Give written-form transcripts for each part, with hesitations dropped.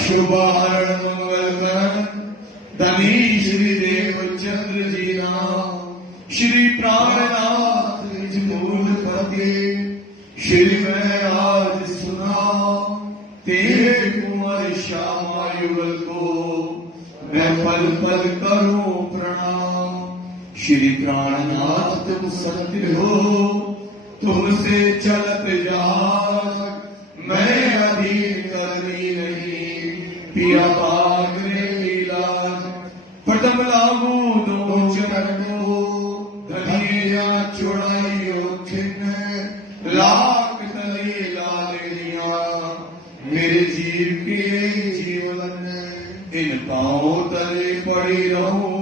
शुभारंभ मंगल धनी श्री देवचंद्र जी नाम श्री प्राणनाथ निज मूलपति श्री महराज सुना तेज कुंवर श्यामा युगल को मैं पल पल करूं प्रणाम। श्री प्राणनाथ तुम सत्य हो तुमसे चलत जहाज मैं अधीन करनी नहीं पिया बाग ने इलाज पटम लागू दो चरणों धनिया चौड़ाई छिन्न लाख तले लालिया मेरे जीव के जीवन इन पाँव तले पड़ी रहूं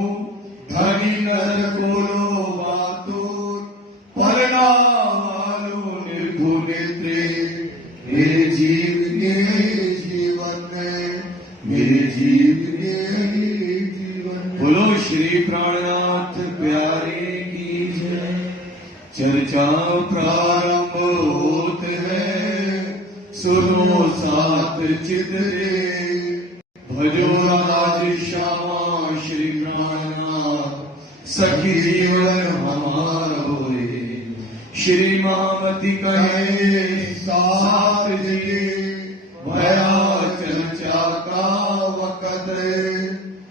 धनी नर बोलो बातुर परना वालो निर्भु नेत्रे मेरे जीव के जीवन मेरे जीव के जीवन। बोलो श्री प्राणनाथ प्यारे की जय। चर्चा प्रारंभ होते है सुनो साथ चितरे भजो राज श्यामा श्री प्राणनाथ सखी जीवन हमारा होए। श्री मामती कहे साथ जिए भया चर्चा का वक़्त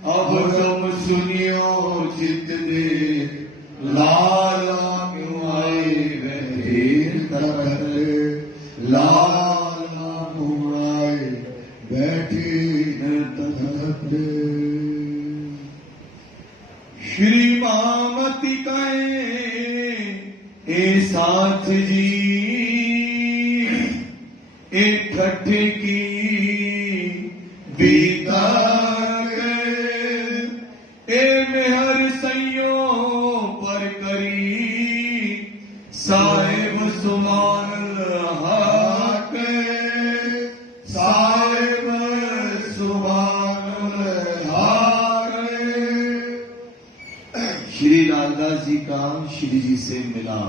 अब तुम सुनियो चित दे लाला क्यों आए बैठे तखत लाला क्यों आए बैठे तखत। श्री मामती कहे ए साथ जी एक ठट्ठे की बीता ए मेहर सैयो पर करी साहेब सुमान हक साहेब सुमान हक। श्री लालदास जी का श्री जी से मिला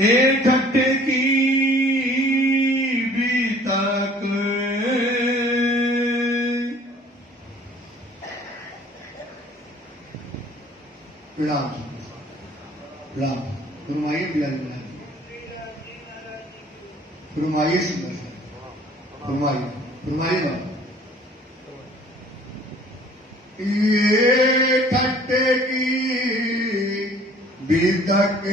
एक ठट्ठे की बीतक प्रणाम प्रणाम फरमाइए बिलाल फरमाइए सुंदर से फरमाइए फरमाइए ये ठट्ठे की बीतक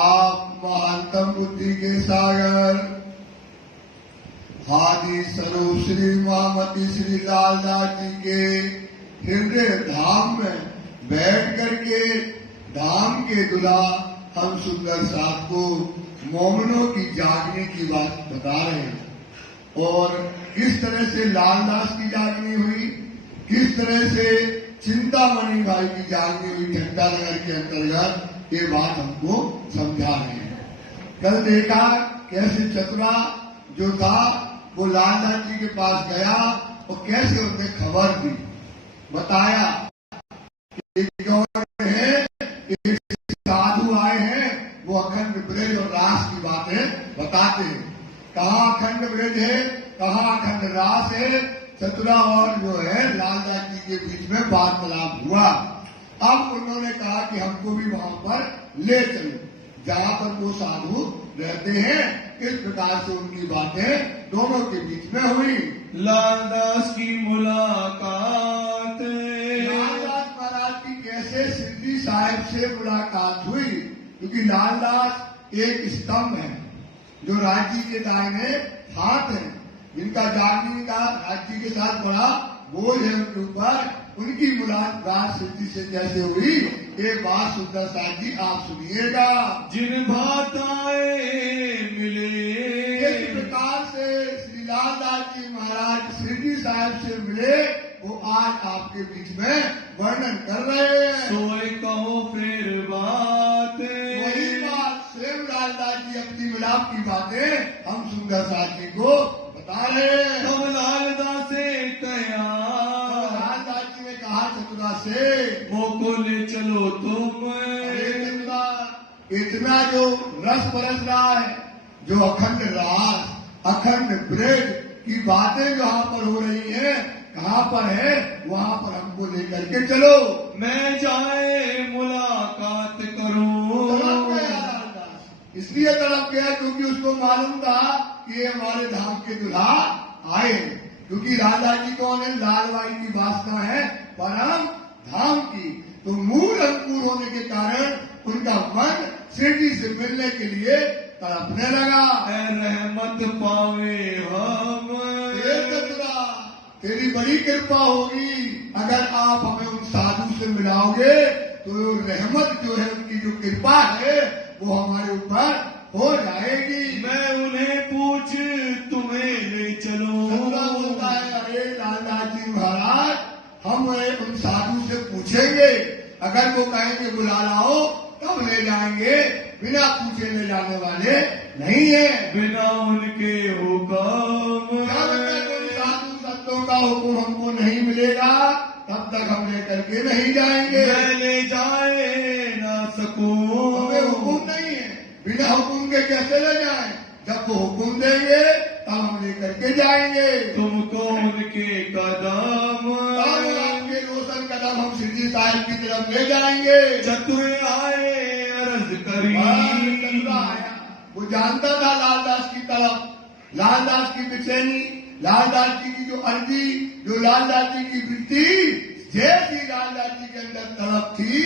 आप महानतम बुद्धि के सागर हाजी स्वरूप श्री मामती श्री लालदास जी के हृदय धाम में बैठ करके धाम के दुला हम सुंदर साथ को मोमनों की जागने की बात बता रहे हैं और किस तरह से लालदास की जागनी हुई किस तरह से चिंतामणि भाई की जागनी हुई झंडा नगर के अंतर्गत ये बात हमको समझा रहे हैं। कल देखा कैसे चतुरा जो था वो लालदास जी के पास गया और कैसे उन्हें खबर दी बताया कि है एक साधु आए हैं वो अखंड ब्रज और रास की बातें बताते हैं। कहाँ अखंड ब्रज है कहाँ अखंड रास है चतुरा और जो है लालदास जी के बीच में वार्तालाप हुआ। अब उन्होंने कहा कि हमको भी वहां पर ले चलो जहां पर वो साधु रहते हैं। इस प्रकार से उनकी बातें दोनों के बीच में हुई। लालदास की मुलाकात लालदास महाराज की कैसे सिद्धि साहिब से मुलाकात हुई क्योंकि लालदास एक स्तंभ है जो राज्य के दाहिने हाथ है जिनका जागने का राज्य के साथ बड़ा बोझ है उनके ऊपर। उनकी मुलाकात सिद्धि से कैसे हुई ये बात सुंदर साथ जी आप सुनिएगा। जिन भाताए मिले इस प्रकार से श्री लालदास जी महाराज सिद्धि साहब से मिले वो आज आपके बीच में वर्णन कर रहे हैं। सोए कहो फिर बात वही बात स्वयं लालदास जी अपनी मिलाप की बातें हम सुंदर साथ जी को बता रहे हैं। तब लालदास से कहा लालदास जी ने कहा चतुरा से वो को ले चलो तुम इतना जो रस बरस रहा है जो अखंड रास अखंड ब्रज की बातें जहाँ पर हो रही हैं, कहाँ पर है, वहाँ पर हमको लेकर के चलो। मैं जाए मुलाकात करूं। तड़प गया रामदास, इसलिए तड़प गया क्योंकि उसको मालूम था कि ये हमारे धाम के दुल्हा आए। क्योंकि राधा जी कौन है? लालबाई की वासना है परम धाम की। तो मूल अंकुर होने के कारण उनका मन शिरडी से मिलने के लिए तड़पने लगा। ऐ रहमत पावे हम। हे चतुरा, तेरी बड़ी कृपा होगी अगर आप हमें उन साधु से मिलाओगे तो रहमत जो है, उनकी जो कृपा है वो हमारे ऊपर हो जाएगी। मैं उन्हें पूछ तुम्हें ले चलूं। सतुरा बोलता है, अरे लालदास जी महाराज, हम उन साधु से पूछेंगे, अगर वो कहेंगे बुला लाओ तब ले जाएंगे, बिना पूछे ले जाने वाले नहीं है। बिना उनके हुक्म। जब तक उन साधु संतों का हुक्म हमको नहीं मिलेगा तब तक हम लेकर के नहीं जाएंगे। मैं ले जाए ना सकूं। हमें हुक्म नहीं है, बिना हुक्म के कैसे ले जाएं? जब वो हुक्म देंगे तब हम लेकर के जाएंगे। तुमको उनके कदम। तब आपके रोशन कदम हम शिरडी साहिब की तरफ ले जाएंगे। चतुर आए अर्ज करी। चतुरा आया, वो जानता था लालदास की तरफ, लालदास की बेचैनी, लालदास जी की जो अर्जी, जो लालदास जी की वृत्ति, जैसी लालदास जी के अंदर तड़प थी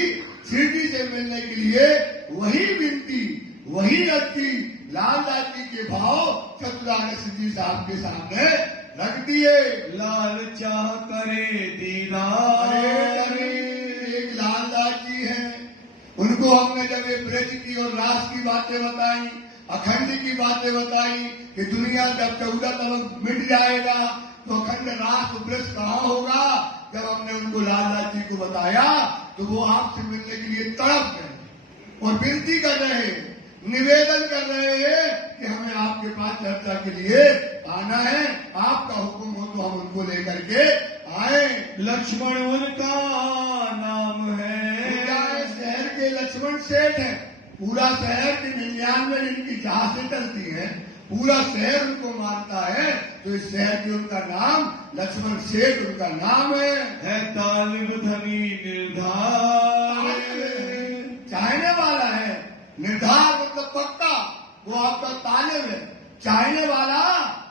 शिरडी से मिलने के लिए, वही विनती, वही अर्जी, लालदास जी के भाव चतुरा ने शिरडी साहब के सामने रख दिए। लाल चाह करे दीदार। अरे एक लालदास जी हैं, उनको हमने जब ये ब्रज की और रास की बातें बताई, अखंड की बातें बताई कि दुनिया जब 14 तक मिट जाएगा तो अखंड रास ब्रज कहाँ होगा, जब हमने उनको लालदास जी को बताया तो वो आपसे मिलने के लिए तड़प गए और विनती कर रहे हैं, निवेदन कर रहे हैं कि हमें आपके पास चर्चा के लिए आना है, आपका हुक्म हो तो हम उनको लेकर के आए। लक्ष्मण उनका नाम है। शहर के लक्ष्मण सेठ है, पूरा शहर की 99 इनकी जहाजें चलती है, पूरा शहर उनको मानता है, तो इस शहर के उनका नाम लक्ष्मण सेठ उनका नाम है। तालिब धनी निर्धार। चाहने वाला है, निर्धार मतलब पक्का, वो आपका तालिब है, चाहने वाला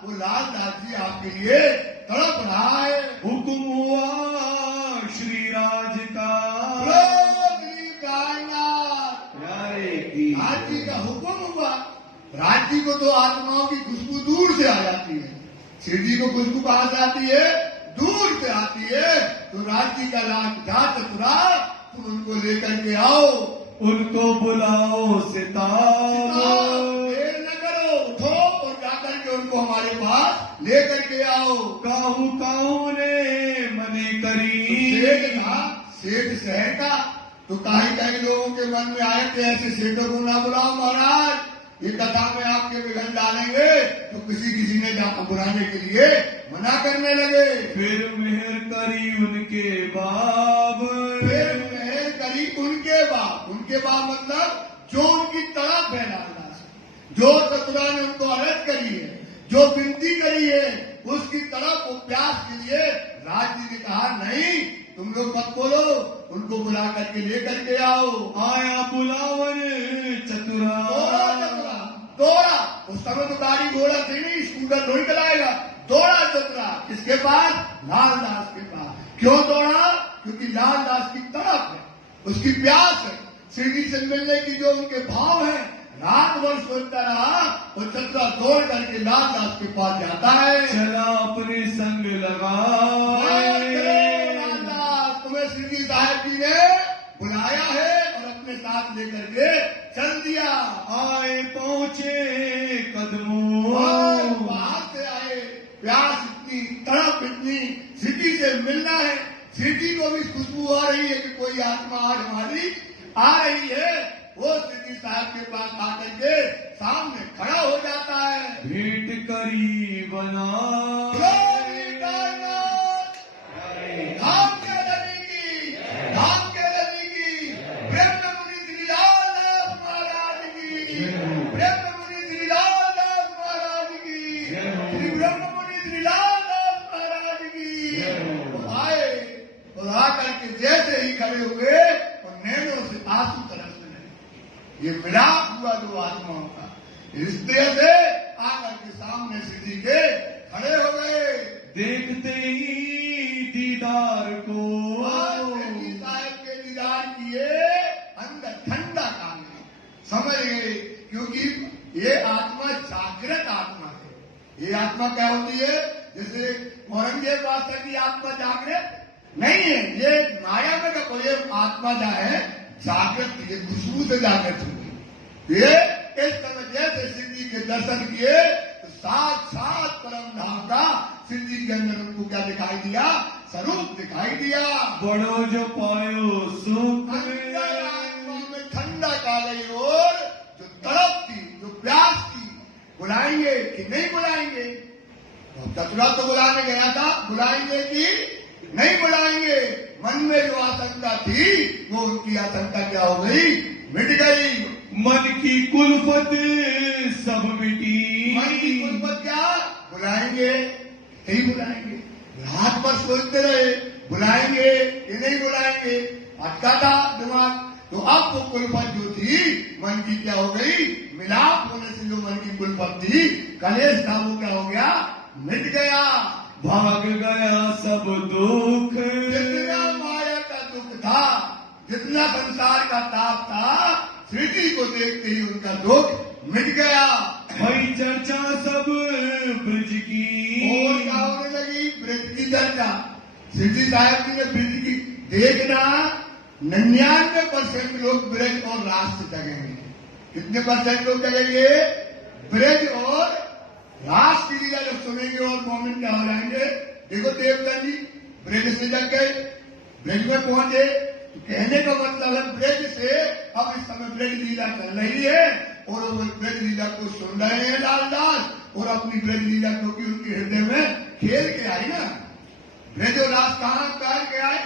वो लालदास जी आपके लिए तड़प रहा है। हुक्म हुआ श्री राज का। राज्य का हुक्म हुआ। राज्य को तो आत्माओं की खुशबू दूर से आ जाती है, शिरडी को खुशबू कहाँ से आती है? दूर से आती है। तो राज्य का लाल जा चतुरा, तुम उनको लेकर के आओ, उनको बुलाओ सितार। देर न करो, उठो और जाकर के उनको हमारे पास लेकर के आओ। काहू काहू ने मने करी। सेठ शहर का, तो कहीं लोगों के मन में आए कि ऐसे सेठों को ना बुलाओ महाराज, ये कथा में आपके विघन डालेंगे, तो किसी ने बुलाने के लिए मना करने लगे। फिर मेहर करी उनके बाप। फिर मेहर करी उनके बाप। उनके बाप मतलब जो उनकी तड़प है लालदास, जो चतुरा ने उनको अर्ज करी है, जो विनती करी है, उसकी तरफ वो प्यास के लिए राज जी ने कहा नहीं, तुम लोग मत बोलो, उनको बुला करके लेकर के आओ। आया बुलावर चतुरा। दौड़ा, उस समय तो गाड़ी घोड़ा से नहीं, स्कूटर थोड़ी चलाएगा, दौड़ा चतुरा। किसके पास? लालदास के पास। क्यों दौड़ा? क्योंकि लालदास की तरफ है, उसकी प्यास है, शिरडी से मिलने की जो उनके भाव है। रात भर सोचता रहा और चतुरा दौड़ करके लालदास के पास जाता है। चला अपने संग लगा। लालदास, तुम्हें शिरडी साहिब जी ने बुलाया है और अपने साथ लेकर के चल दिया। आए पहुंचे कदमों। बाहर से आए, प्यास इतनी, तड़प इतनी, शिरडी से मिलना है, शिरडी को भी खुशबू आ रही है कि कोई आत्मा आज हमारी आ रही है। वो शिरडी साहब के पास आकर के सामने खड़ा हो जाता है। भेंट करी बना। धाम के नदी की, धाम के नदी की, ब्रह्म मुनि श्री लालदास महाराज की, ब्रह्म मुनि श्री लालदास महाराज की। श्री लालदास महाराज की आए और आकर के जैसे ही खड़े हुए और नैनों से आंसू तरसने लगे। ये मिलाप हुआ दो आत्माओं का। इस तरह से आकर के सामने श्री जी के खड़े हो गए। देखते ही दीदार को श्री साहब के दीदार किए, अंदर ठंडा काम समझ गए, क्योंकि ये आत्मा जागृत आत्मा है। ये आत्मा क्या होती है? जैसे औरंगजेब बादशाह की आत्मा जागृत नहीं है, ये माया में का कोई आत्मा जो है जागृत, ये खुशबू से जागृत होती है। ये इस समय जैसे श्री जी के दर्शन किए तो साक्षात परम धाम का श्री जी के अंदर उनको क्या दिखाई दिया? स्वरूप दिखाई दिया। बड़ो जो पायो सुख अंदर आत्मा में ठंडक आ गई और जो तड़प थी, जो प्यास थी, बुलाएंगे कि नहीं बुलाएंगे? चतुरा तो बुलाने गया था, बुलाएंगे कि नहीं बुलाएंगे? मन में जो आशंका थी वो उनकी आशंका क्या हो गई? मिट गई। मन की कुल्फत सब मिटी। मन की कुल्फत क्या? बुलाएंगे नहीं बुलाएंगे? रात भर सोचते रहे बुलाएंगे कि नहीं बुलाएंगे, अटका था दिमाग। तो अब वो कुल्फत जो थी मन की क्या हो गई? मिलाप होने से जो मन की कुल्फत थी, कलेश था, वो क्या हो गया? मिट गया। भाग गया सब दुख। जितना माया का दुख था, जितना संसार का ताप था, श्री जी को देखते ही उनका दुख मिट गया। भाई चर्चा सब ब्रज की। और क्या होने लगी? ब्रज की चर्चा। श्री जी साहब जी ने ब्रज की देखना, 99% लोग ब्रज और रास से जगेंगे। कितने % लोग जगेंगे? ब्रज और रास की लीला जब सुनेंगे और मोमेंट क्या हो जाएंगे? देखो देवता जी ब्रज से जग गए, ब्रज में पहुंचे, तो कहने का मतलब है ब्रज से अब इस समय ब्रज लीला चल रही है और वो ब्रज लीला को सुन रहे हैं लालदास, और अपनी ब्रज लीला क्योंकि उनके हृदय में खेल के आई ना। ब्रज और रास कहाँ कर के आए?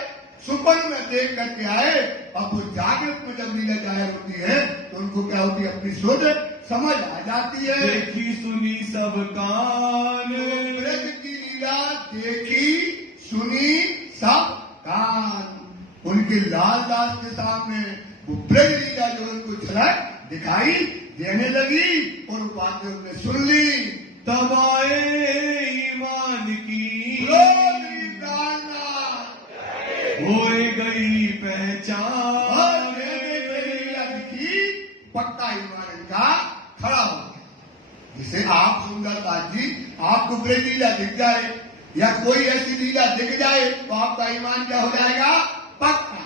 सुपन में देख करके आए। अब वो जागृत में जब लीला जाहिर होती है तो उनको क्या होती है? अपनी सोच समझ आ जाती है। देखी सुनी सब कान। ब्रज की लीला देखी सुनी सब कान। उनके लालदास के सामने वो ब्रज लीला जो उनको झलक दिखाई देने लगी और बातें उन्होंने सुन ली। तब आए ईमान की होए गई पहचान। पक्का ईमान इनका खड़ा हो गया। जिसे आप सुंदरदास जी, आपको ब्रज लीला दिख जाए या कोई ऐसी लीला दिख जाए तो आपका ईमान क्या हो जाएगा? पक्का।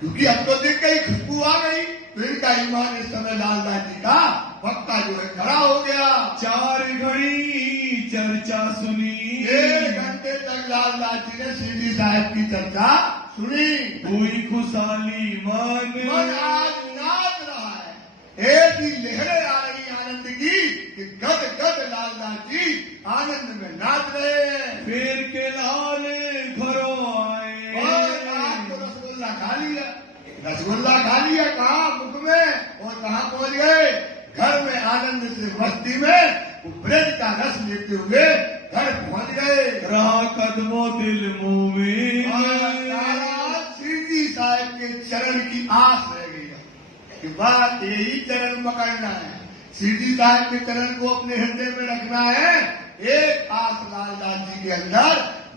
क्योंकि अब तो दिख गई, खुशबू आ गई, तो इनका ईमान इस समय लालदास जी का पक्का जो है खड़ा हो गया। 4 घड़ी चर्चा सुनी। 1 घंटे तक लालदास जी ने श्री जी साहब की चर्चा सुनी। हुई खुशहाली मन आज नाच रहा है। ऐसी लहरें आ रही आनंद की कि गद गद लालदास जी आनंद में नाच रहे हैं। फिर के लाल घरों आए। और आपको रसगुल्ला खा लिया, रसगुल्ला खा लिया कहाँ? मुख में। और कहाँ पहुंच गए? घर में आनंद से मस्ती में वो ब्रज का रस लेते हुए घर पहुंच गए। रहा कदमों दिल मुंह में। श्री जी साहब के चरण की आस रह गई कि बात यही चरण पकड़ना है, श्री जी साहब के चरण को अपने हृदय में रखना है। एक आस लालदास जी के अंदर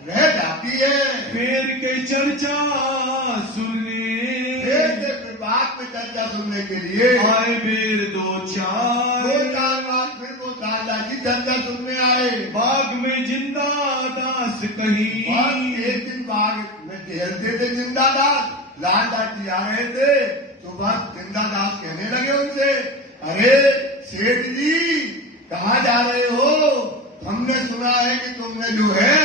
रह जाती है। फिर के चर्चा सुनने। बात में चर्चा सुनने के लिए आए बेर 2-4 बात फिर वो लालदास जी चर्चा सुनने आए। बाग में जिंदा दास कहीं। एक दिन बाग में टहलते थे जिंदा दास, लालदास जी आ रहे थे तो बस जिंदा दास कहने लगे उनसे, अरे सेठ जी कहाँ जा रहे हो? हमने सुना है कि तुमने जो है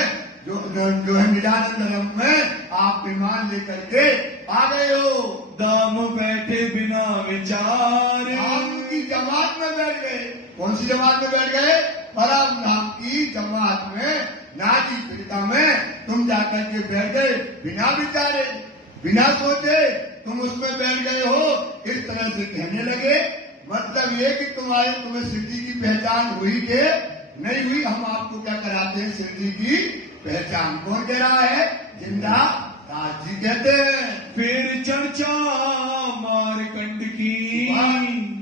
निजानंद में आप विमान लेकर के आ गए हो। दाम बैठे बिना विचार। धाम की जमात में बैठ गए। कौन सी जमात में बैठ गए? परम धाम की जमात में, नाजी फिरका में तुम जाकर के बैठ गए बिना विचारे, बिना सोचे तुम उसमें बैठ गए हो। इस तरह से कहने लगे। मतलब ये कि तुम्हें सिद्धि की पहचान हुई के नहीं हुई, हम आपको क्या कराते हैं, शिव जी की पहचान। कौन कह रहा है, जिंदा दास जी कहते हैं। फिर चर्चा मारकंड की।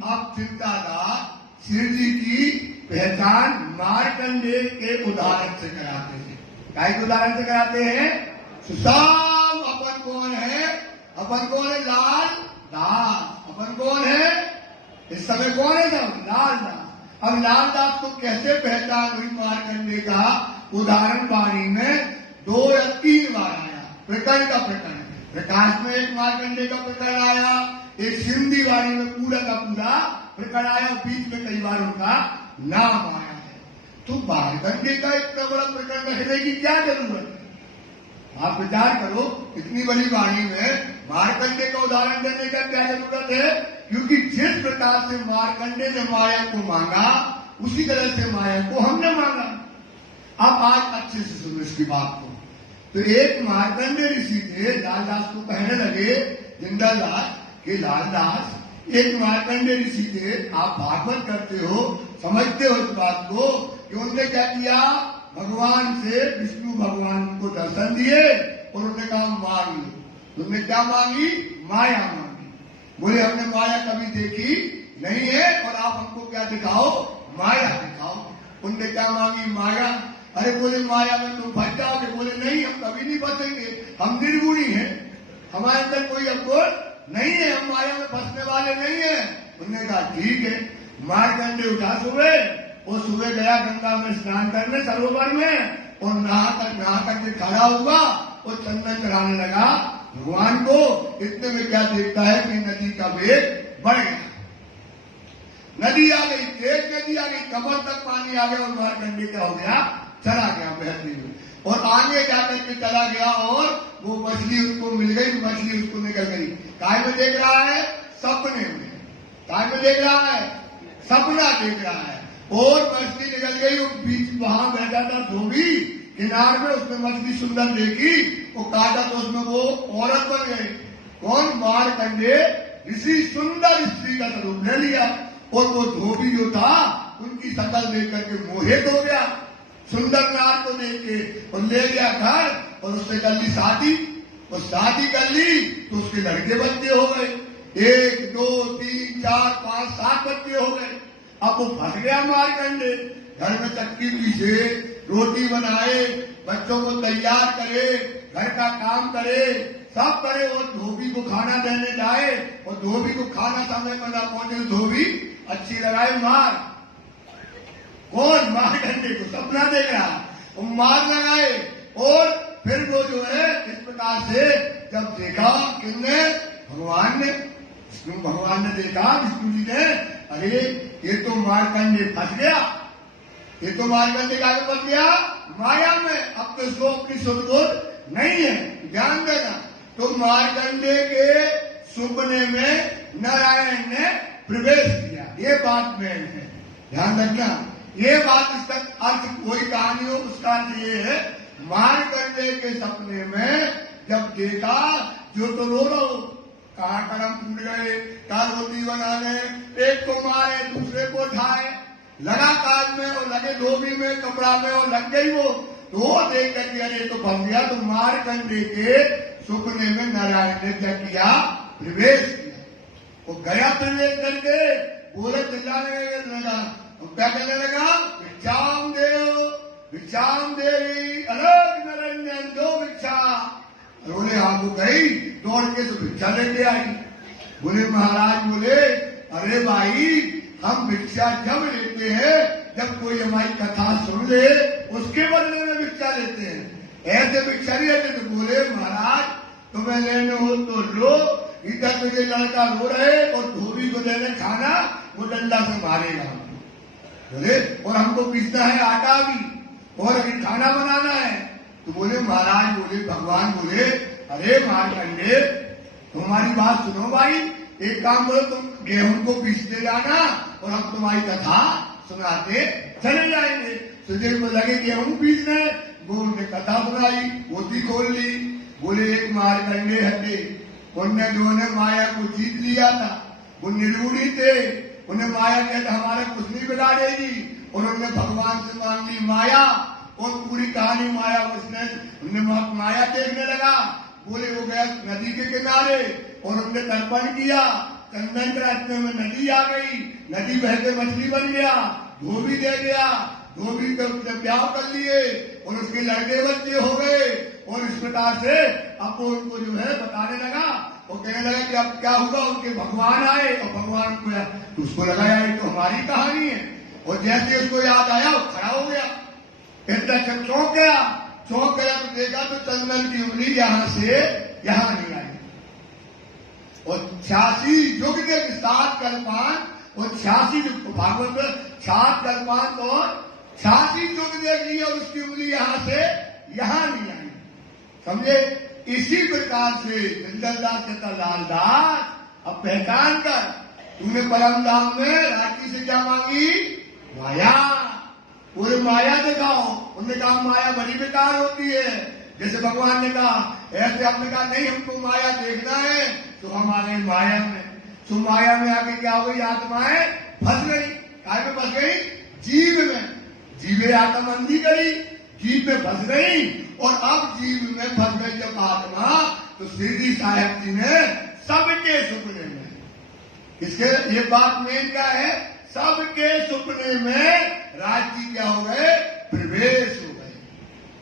आप चिंता दास शिव जी की पहचान मारकंडे के उदाहरण से कराते हैं। काय के उदाहरण से कराते हैं, सुसाम अपन कौन है, अपन कौन है, लाल दास। अपन कौन है इस समय, कौन है सब, लाल दास। अब लाल दास को कैसे पहचान हुई मारकंडे का उदाहरण वाणी में 2 या 3 बार आया। प्रकरण का प्रकरण, प्रकाश में एक मारकंडे का प्रकरण आया, एक सिंधी वाणी में पूरा का पूरा प्रकरण आया, बीच में कई बार उनका नाम आया है। तो मारकंडे का इतना बड़ा प्रकरण रखने की क्या जरूरत है। आप विचार करो, इतनी बड़ी वाणी में मारकंडे का उदाहरण देने का क्या जरूरत है, क्योंकि जिस प्रकार से मारकंडे ने माया को मांगा, उसी तरह से माया को हमने मांगा। अब आज अच्छे से सुनो इसकी बात को। तो एक मारकंडे ऋषि थे, लालदास को कहने लगे, जिंदा दास के लालदास, एक मारकंडे ऋषि थे, आप भागवत करते हो, समझते हो इस बात को, कि उन्होंने क्या किया, भगवान से, विष्णु भगवान को दर्शन दिए और उन्होंने कहा मांग लो। उन्होंने क्या मांगी, माया मांगी। बोले हमने माया कभी देखी नहीं है और आप हमको क्या दिखाओ, माया दिखाओ। उनने क्या मांगी, माया। अरे बोले माया में तुम फंस जाओगे। बोले नहीं, हम कभी नहीं फंसेंगे, हम निर्गुणी हैं, हमारे अंदर कोई अवगुण नहीं है, हम माया में फंसने वाले नहीं है। उन्होंने कहा ठीक है। मारकंडे उठा सुबह, वो सुबह गया गंगा में स्नान करने, सरोवर में, और नहा करके खड़ा हुआ और चंदन चढ़ाने लगा भगवान को। इतने में क्या देखता है कि नदी का वेग बढ़ गया, नदी आ गई, तेज नदी आ गई, कमर तक पानी आ गया और मारकंडे क्या हो गया, चला गया बहती हुई, और आगे जाकर के चला गया और वो मछली उसको मिल गई, मछली उसको निकल गई। काय में देख रहा है, सपने में। काय में देख रहा है, सपना देख रहा है, और मछली निकल गई। वो बीच वहां बैठा था धोबी किनार में, उसने मछली सुंदर देखी, वो काटा तो उसमें वो औरत बन गई। कौन, मारकंडे ऋषि सुंदर स्त्री का स्वरूप ले लिया, और वो धोबी जो था उनकी शकल देख करके मोहित हो गया, सुंदर नार को देख के, और ले गया घर और उससे कर ली शादी। और शादी कर ली तो उसके लड़के बच्चे हो गए, 1 2 3 4 5 7 बच्चे हो गए। अब वो फंस गया मारकंडे, घर में चक्की पीसे, रोटी बनाए, बच्चों को तैयार करे, घर का काम करे, सब करे, और धोबी को खाना देने जाए, और धोबी को खाना समय पर न पहुंचे, धोबी अच्छी लगाए मार। कौन, मारकंडे को सपना देख रहा, वो मार लगाए। और फिर वो जो है इस प्रकार से जब देखा, किसने, भगवान ने, विष्णु भगवान ने देखा, विष्णु जी ने, अरे ये तो मारकंडे फंस गया, ये तो मारकंडे का फंस गया माया में, अब तो इसको अपनी सुध नहीं है, ध्यान देना। तो मारकंडे के सपने में नारायण ने प्रवेश किया, ये बात में है, ध्यान रखना। ये बात, इसका अर्थ कोई कहानी हो उसका अर्थ ये है, मारकंडे के सपने में जब देखा, जो तो रो रहा हो, कहा कर्म टूट गए, कहा रोटी बनाने, एक को मारे दूसरे को उठाए, लगा काज में और लगे धोबी में, कपड़ा में, और लग गई वो। तो देख करके अरे तो फंस गया। तो मारकंडे के सपने में नारायण ने क्या किया, प्रवेश किया। वो गया प्रवेश करके, बोले चिल्लाने लगा, क्या कहने लगा, भिक्षाम देव, भिक्षाम देवी, अलग नरंजन दो भिक्षा। बोले हाँ, वो गई दौड़ के तो भिक्षा लेके आई। बोले महाराज, बोले अरे भाई, हम भिक्षा जब लेते हैं जब कोई हमारी कथा सुन ले, उसके बदले में भिक्षा लेते हैं, ऐसे भिक्षा नहीं लेते। तो बोले महाराज, तुम्हें लेने हो तो लो, इधर तुझे लड़का रो रहे और धोबी को देने खाना, वो डंडा से मारेगा। बोले और हमको पीसना है आटा भी, और अभी खाना बनाना है। तो बोले महाराज, बोले भगवान बोले, अरे मारकंडे, तुम्हारी बात सुनो भाई, एक काम करो, तुम गेहूं को पीसते जाना और हम तुम्हारी कथा सुनाते चले जाएंगे। सुजय को लगे गेहूं पीसने, वो उनने कथा सुनाई, पोथी खोल ली। बोले एक मारकंडे हटे, उनने जो ने माया को जीत लिया था, वो निर्गुणी थे, उन्हें माया कहते हमारा कुछ नहीं बिगाड़ेगी, उन्होंने भगवान से मांग ली माया, और पूरी कहानी माया उसने माया देखने लगा। बोले वो गया नदी के किनारे और उन्होंने तर्पण किया, चंदन के रास्ते में नदी आ गई, नदी बह के मछली बन गया, धोबी दे गया, धोबी को उसने ब्याह कर लिए और उसके लड़के बच्चे हो गए। और इस प्रकार से अब वो उनको जो है बताने लगा और कहने लगा कि अब क्या होगा, उनके भगवान आए और भगवान को उसको लगा यार ये तो हमारी कहानी है। और जैसे उसको याद आया वो खड़ा हो गया, इतना चौंक गया तो देखा तो चंदन की उंगली यहां से यहां नहीं आई। और 86 युग के 7 कल्पान और 86 युग भागवत में 7 कल्पान और 86 युग देख लिए और उसकी उंगली यहां से यहां नहीं आई। समझे? इसी प्रकार से जिंदलदास कहता लालदास अब पहचान कर, तूने परम धाम में राखी से क्या मांगी? माया। पूरे माया दिखाओ। उन्होंने कहा माया बड़ी बेकार होती है। जैसे भगवान ने कहा ऐसे, आपने कहा नहीं हमको माया देखना है, तो हम आ गए माया में। तो माया में आके क्या हो गई? आत्माएं फंस गई। काय में फंस गई? जीव में। जीवे आत्मा अंधी करी, जीव में फंस गई। और अब जीव में फंस गई जब आत्मा, तो शिरडी साहब जी ने सबके सुपने में, इसके ये बात मेन क्या है, सबके सुपने में राज जी क्या हो गए? प्रवेश हो गए।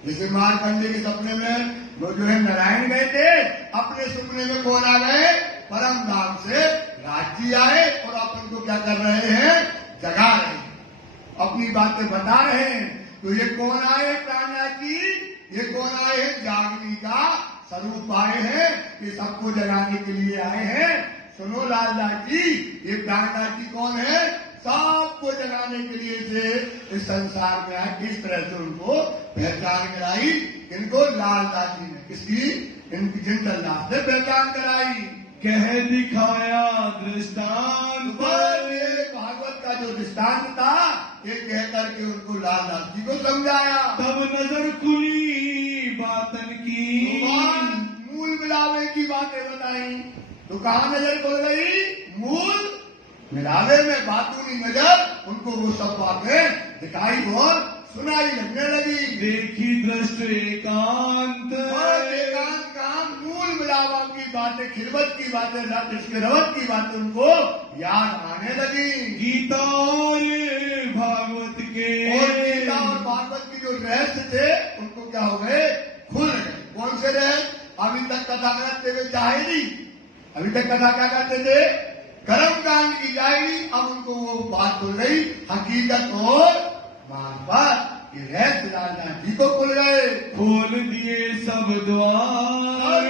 जैसे मारकंडे के सपने में वो जो है नारायण गए थे, अपने सुपने में कौन आ गए? परम धाम से राज जी आए और अपन को क्या कर रहे हैं? जगा रहे हैं, अपनी बातें बता रहे हैं। तो ये कौन आए? प्राणनाथ जी। ये कौन आए हैं? जागनी का स्वरूप आए हैं, ये सबको जगाने के लिए आए हैं। सुनो लालदास जी, ये प्राणनाथ जी कौन है? सबको जगाने के लिए से इस संसार में आए। इस तरह से उनको पहचान कराई। इनको लालदास जी ने, किसकी? इनकी जिंदलदास ने पहचान कराई। कह दिखाया दृष्टांत पर, ये भागवत का जो दृष्टांत था ये कह करके उनको लालदास जी को समझाया। तब नजर खुली बातन की, मूल मिलावे की बातें बताई। तो कहाँ नजर खुल गई? मूल मिलावे में बातूनी नजर उनको वो सब बातें दिखाई और सुनाई लगने लगी। देखी दृष्ट एकांत, एकांत काम मूल मिलावा की बातें, खिलवत की बातें, इसके रवत की बातें उनको याद आने लगी। गीता और भागवत के, और गीता और भागवत की जो रहस्य थे उनको क्या हो गए? खुल गए। कौन से रहस्य? अभी तक कथा करते हुए जाहिरी, अभी तक कथा क्या करते थे? कर्म कांड की जाएगी। अब उनको वो बात खुल गई, हकीकत और मार्फत। ये रहस्य लालदास जी को खुल गए। खोल दिए सब द्वार।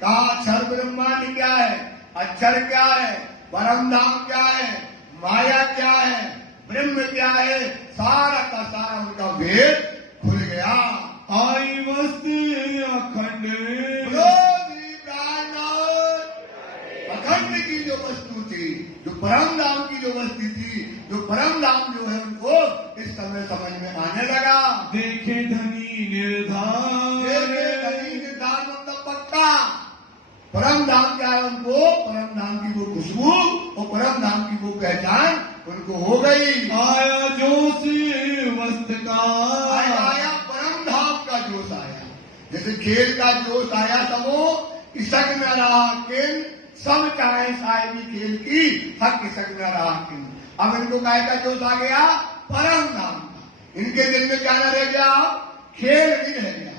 कहा अक्षर ब्रह्मांड क्या है, अक्षर क्या है, परम धाम क्या है, माया क्या है, ब्रह्म क्या है, सारा का सारा उनका भेद खुल गया। आई वस्तु अखंड, अखंड की जो वस्तु थी, जो परम धाम की जो वस्तु थी, जो परम धाम जो है उनको इस समय समझ में आने लगा। देखे धनी निर्धार, धनी निर्धार मतलब पक्का। परम धाम क्या है? उनको परम धाम की वो खुशबू और परम धाम की वो पहचान उनको हो गई। आया जोश वस्त का, आया परम धाम का जोश आया। जैसे खेल का जोश आया, सबो इसक न रहा किन, सब चाहे साहेबी खेल की, हक इसक न रहा किन। अब इनको काय का जोश आ गया? परम धाम का। इनके दिल में क्या न रह गया? खेल नहीं रह गया।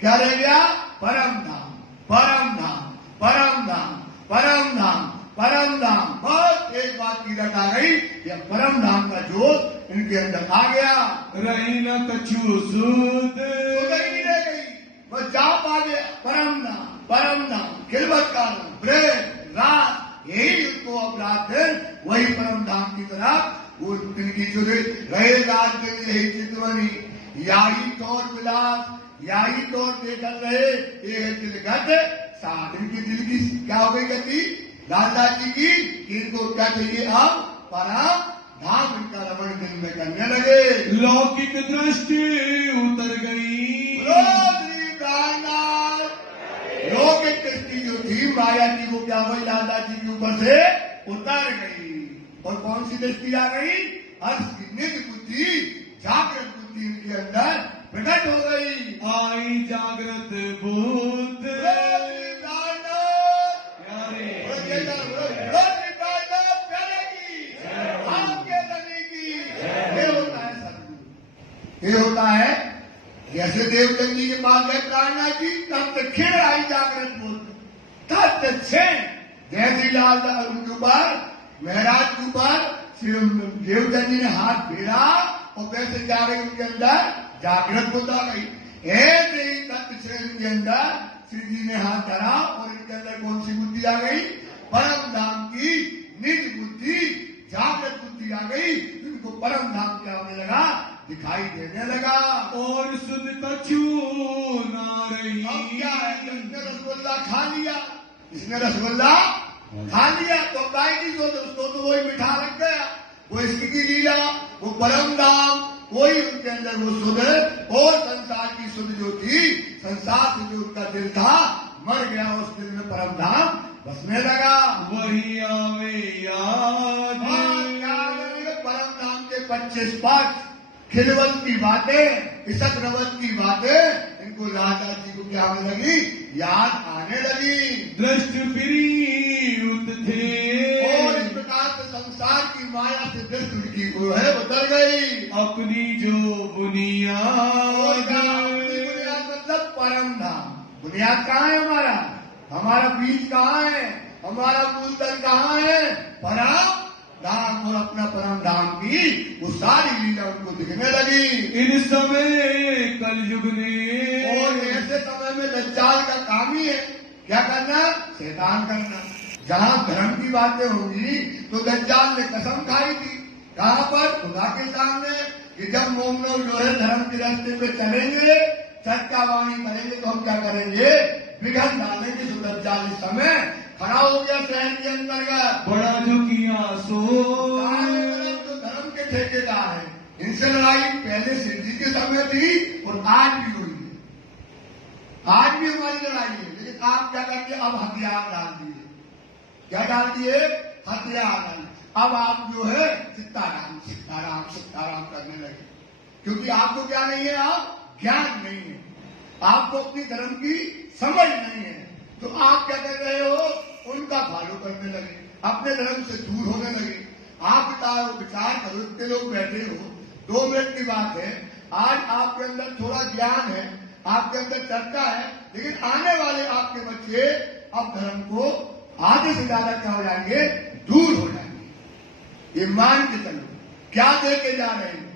क्या रह गया? परम धाम, परम धाम, परम धाम, परम धाम, परम धाम। बस एक बात की रट आ गई, यह परम धाम का जोश इनके अंदर आ गया। रही न कछु सूद, नहीं रह गई, बस जाप आ गया। परम धाम, परम धाम, खिलवत का ब्रेड रात, यही उनको अब रात दिन वही परम धाम की तरफ वो इनकी जो रहे रात दिन यही चितवनी, याही तौर विलास, याही तौर देखकर रहे ये है दिलगत साथ। इनकी दिल की क्या हो गई गति? लालदास जी की इनको क्या चाहिए? अब परम धाम इनका रमण दिल में करने लगे। लौकिक दृष्टि उतर गई, लौकिक दृष्टि जो थी माया की वो क्या हुई? लालदास जी के ऊपर से उतर गई। और कौन सी दृष्टि आ गई? हर्ष की निज बुद्धि जागृत बुद्धि इनके अंदर प्रकट हो गई। आई जागृत बुद्ध प्यारे ये होता है जैसे देवचंद जी के पास गए प्राणनाथ जी, तब दक्षिण आई जागृत बुद्ध, तब दक्षिण जैसे लाल उनके ऊपर महाराज के ऊपर श्री देवचंद जी ने हाथ फेरा और वैसे जा गई उनके अंदर जागृत बुद्ध आ गई। ऐसे ही तत्क्षण के अंदर श्री जी ने हाथ धरा और इनके अंदर कौन सी बुद्धि आ गई? परम धाम की निज बुद्धि जागृत बुद्धि आ गई। इनको परम धाम क्या होने लगा? दिखाई देने लगा। और सुध कछु ना रही। अब क्या है? इसने रसगुल्ला खा लिया, इसने रसगुल्ला खा लिया तो गाय की जो उसको तो वही मिठा लग गया। वो इसकी लीला, वो परम धाम, वही उनके अंदर वो सुध और संसार की सुध जो थी, संसार से जो उनका दिल था मर गया, उस दिल में परम धाम बसने लगा। वही आवे याद। परम धाम के 25 पाठ खिलवत की बातें, इसक रवत की बातें इनको राजा जी को क्या आने लगी? याद आने लगी। दृष्ट फिरी उत थे। और इस प्रकार से संसार की माया से दृष्टि उनकी वो है बदल गई। अपनी जो बुनियाद। बुनियाद मतलब परम धाम। बुनियाद कहाँ है हमारा? हमारा बीज कहाँ है? हमारा मूलधन कहाँ है? परम धाम। और अपना परम धाम की वो सारी लीला उनको दिखने लगी। इन समय कलयुग ने। और ऐसे समय में दज्जाल का काम ही है क्या करना? शैतान करना। जहाँ धर्म की बातें होंगी तो दज्जाल ने कसम खाई थी, कहाँ पर? खुदा के सामने, कि जब मोमनो जो है धर्म के रास्ते पे चलेंगे, सत्या वाणी करेंगे तो हम क्या करेंगे? विघन डालेंगे। तो दज्जाल इस समय खड़ा हो गया शहर के अंतर्गत। बड़ा झुकिया सो। जो धर्म के ठेकेदार है, इनसे लड़ाई पहले सिद्धि के समय थी और आज भी हुई है। आज भी हमारी लड़ाई है, लेकिन आप क्या करके अब हथियार डाल दिए। क्या डाल दिए? हथियार डाल। अब आप जो है सीताराम सीताराम सीताराम करने लगे, क्योंकि आपको क्या नहीं है? आप ज्ञान नहीं है, आपको अपनी धर्म की समझ नहीं है, तो आप क्या कर रहे हो? उनका फॉलो करने लगे, अपने धर्म से दूर होने लगे। आप विचार करो, इतने लोग बैठे हो, 2 मिनट की बात है, आज आपके अंदर थोड़ा ज्ञान है, आपके अंदर चर्चा है, लेकिन आने वाले आपके बच्चे अब धर्म को आधे से ज्यादा क्या हो जाएंगे? दूर हो जाएंगे। ये मान के चलो, क्या दे के जा रहे हैं?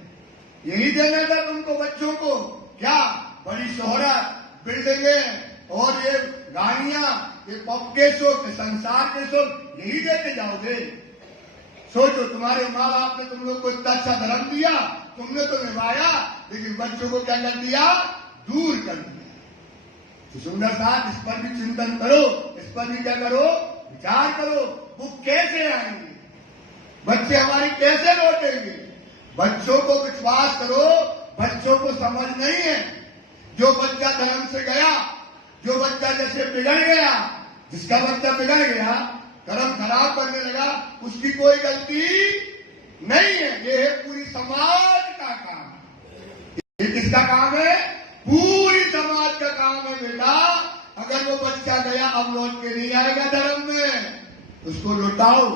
यही देना था तुमको बच्चों को। क्या? बड़ी शोहरत, बिल्डिंगें और ये गाड़ियां, ये पब के सुख, संसार के सुख, यही देते जाओगे? सोचो, तुम्हारे माँ बाप ने तुम लोग को इतना अच्छा धर्म दिया, तुमने तो निभाया, लेकिन बच्चों को क्या कर दिया? दूर कर दिया। तो सुंदर साथ इस पर भी चिंतन करो, इस पर भी क्या करो? विचार करो। वो कैसे आएंगे? बच्चे हमारी कैसे लौटेंगे? बच्चों को विश्वास करो, बच्चों को समझ नहीं है। जो बच्चा धर्म से गया, जो बच्चा जैसे बिगड़ गया, जिसका बच्चा बिगड़ गया, धर्म खराब करने लगा, उसकी कोई गलती नहीं है। ये है पूरी समाज का काम। ये किसका काम है? पूरी समाज का काम है बेटा। अगर वो बच्चा गया, अब लौट के नहीं आएगा धर्म में, उसको लौटाओ,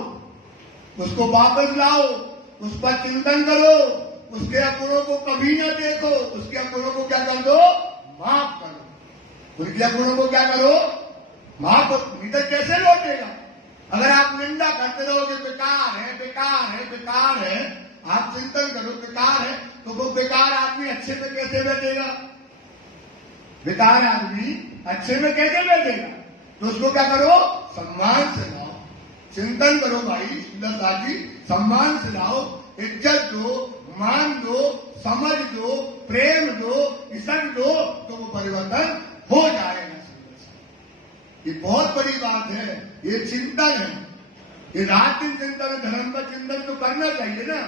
उसको वापस लाओ, उस पर चिंतन करो, उसके अगुणों को कभी न देखो, उसके अगुणों को क्या कर दो? माफ करो। उनके अगुणों को क्या करो? माफ करो। नहीं तो कैसे लौटेगा? अगर आप निंदा करते रहोगे बेकार है बेकार है बेकार है, आप चिंतन करो बेकार है, तो वो बेकार आदमी अच्छे में कैसे बैठेगा? बेकार आदमी अच्छे में कैसे बैठेगा? तो उसको क्या करो? सम्मान से लाओ, चिंतन करो भाई सुंदरता जी, सम्मान से लाओ, इज्जत दो, मान दो, समझ दो, प्रेम दो, इज्जत दो, तो वो परिवर्तन हो जाएगा। ये बहुत बड़ी बात है, ये चिंतन है, ये रात दिन चिंतन है। धर्म का चिंतन तो करना चाहिए ना।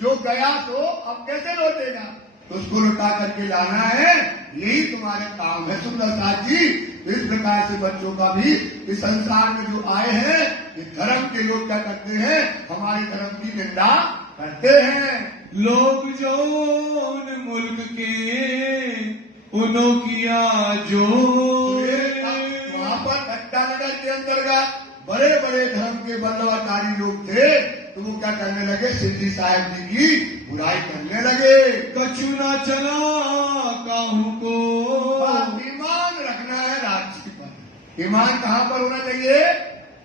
जो गया तो अब कैसे लौटेगा? तो उसको लौटा करके लाना है, यही तुम्हारे काम है सुंदर साथ जी। इस प्रकार से बच्चों का भी इस संसार में जो आए हैं, ये धर्म के लोग क्या करते हैं? हमारे धर्म की निंदा करते हैं। लोग जो उन मुल्क के उन्हों किया जो वहां पर घंटा नगर के अंतर्गत बड़े बड़े धर्म के बदलावकारी लोग थे, तो वो क्या करने लगे, सिद्धि साहिब जी की बुराई करने लगे। कछु ना चला काहू को। ईमान रखना है राज्य पर। ईमान कहाँ पर होना चाहिए,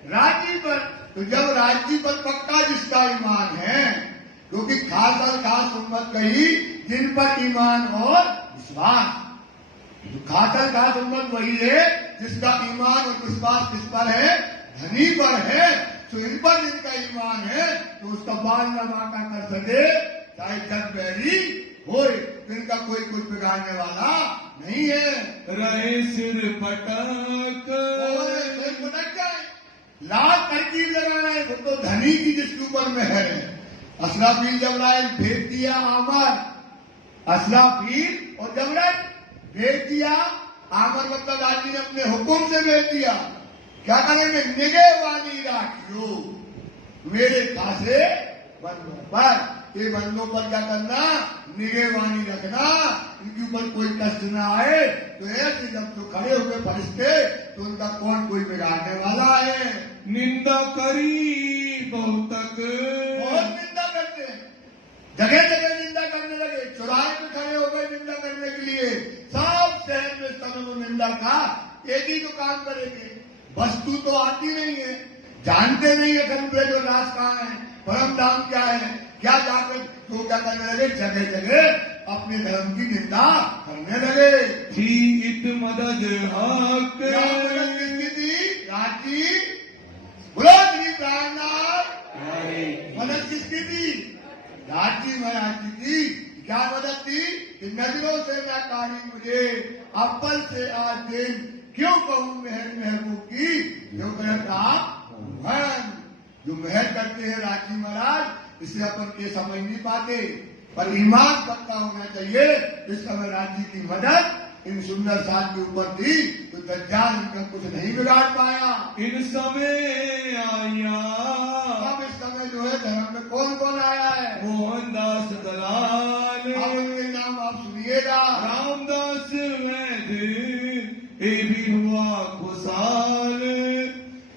राज्य पर। तो जब राज्य पर पक्का जिसका ईमान है, क्योंकि खास और खास उम्मत कही जिन पर ईमान और विश्वास। तो खास और खास उम्मत वही है जिसका ईमान और विश्वास किस पर है, धनी पर है। तो इन पर जिनका ईमान है तो उसका बाल न बांका कर सके, चाहे जग बैरी होए, इनका कोई कुछ बिगाड़ने वाला नहीं है। रहे सिर पटक पटक जाए, लाख तरकीब लगाना है, वो तो धनी की जिसके ऊपर मेहर है। असराफील जबराइल भेज दिया आमर, असराफील और जबराइल भेज दिया। आमर मतलब राजी ने अपने हुक्म से भेज दिया। क्या करेंगे, निगहबानी राखियो मेरे खासे बंदों पर। ये बंदों पर क्या करना, निगहबानी रखना, इनके ऊपर कोई कष्ट न आए। तो ऐसे जब तो खड़े हुए फरिश्ते, तो उनका कौन कोई बिगाड़ने वाला है। निंदा करी बहुत तक, बहुत निंदा करते हैं, जगह जगह निंदा करने लगे। चौराहे पे खड़े हो गए निंदा करने के लिए। सब शहर में समय वो निंदा का एक ही तो काम करेंगे। वस्तु तो आती नहीं है, जानते नहीं है खंबे जो राज कहाँ है, परम धाम क्या है, क्या जाकर तो क्या करने लगे, जगह जगह अपने धर्म की निंदा करने लगे। थी इत मदद हक। क्या मदद किसकी थी, राजी बोलो श्री प्राणनाथ। मदद किसकी थी, राजी महाराज की थी। क्या मदद थी कि नजरों से न कारी मुझे, अव्वल से आज दिन क्यों कहूं मेहर महबूब की, जो कहता जो मेहर करते हैं राजी महाराज, इसे अपन के समझ नहीं पाते, पर ईमान पक्का होना चाहिए। इस समय राजी की मदद इन सुंदर साथ के ऊपर थी, तो दज्जाल इनका कुछ नहीं बिगाड़ पाया। इन समय आया, अब इस समय जो है धर्म में कौन कौन आया है, मोहनदास दलाल, अब इनके नाम आप सुनिएगा। रामदास वैद्य, ये भी हुआ खुशाल।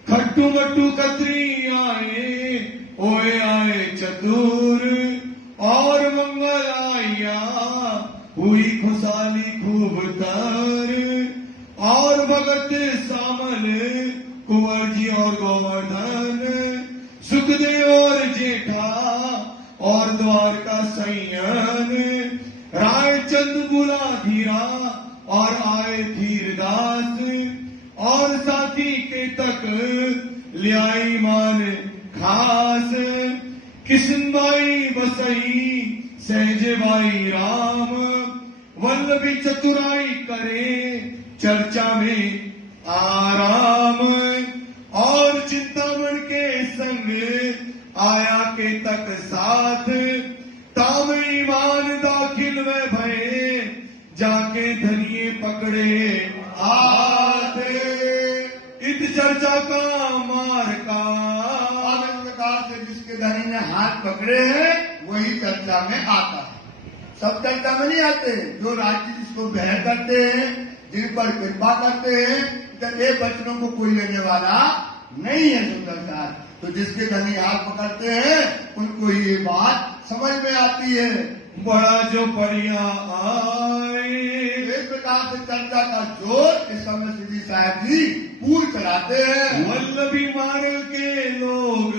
खट्टू मट्टू कतरी आए, ओए आए चतुर, और मंगल आया हुई खुशाली खूब तर। और भगत सामल कुंवर जी और गोवर्धन, सुखदेव और जेठा और द्वारका सैयन, रायचंद बुला धीरा और आए धीरदास, और साथी के तक लियाई मान खास। किशनबाई बसई सहजबाई राम, वल्लभी चतुराई करे चर्चा में आराम। और चिंतामण के संग आया के तक साथ, ताम ईमान दाखिल में भये, जाके धनिये पकड़े हाथ। इत चर्चा का मार का, इस प्रकार से जिसके धनी ने हाथ पकड़े हैं वही चर्चा में आता है। सब चर्चा में नहीं आते। जो राज्य जिसको बहर करते हैं, जिन पर कृपा करते हैं, ये बचनों को कोई लेने वाला नहीं है। सुंदर साथ तो जिसके धनी हाथ पकड़ते हैं उनको ये बात समझ में आती है। बड़ा जो परिया आए, इस प्रकार से चर्चा का जोर इस समय श्री साहब जी पूर चलाते हैं। वल्लभी मार्ग के लोग,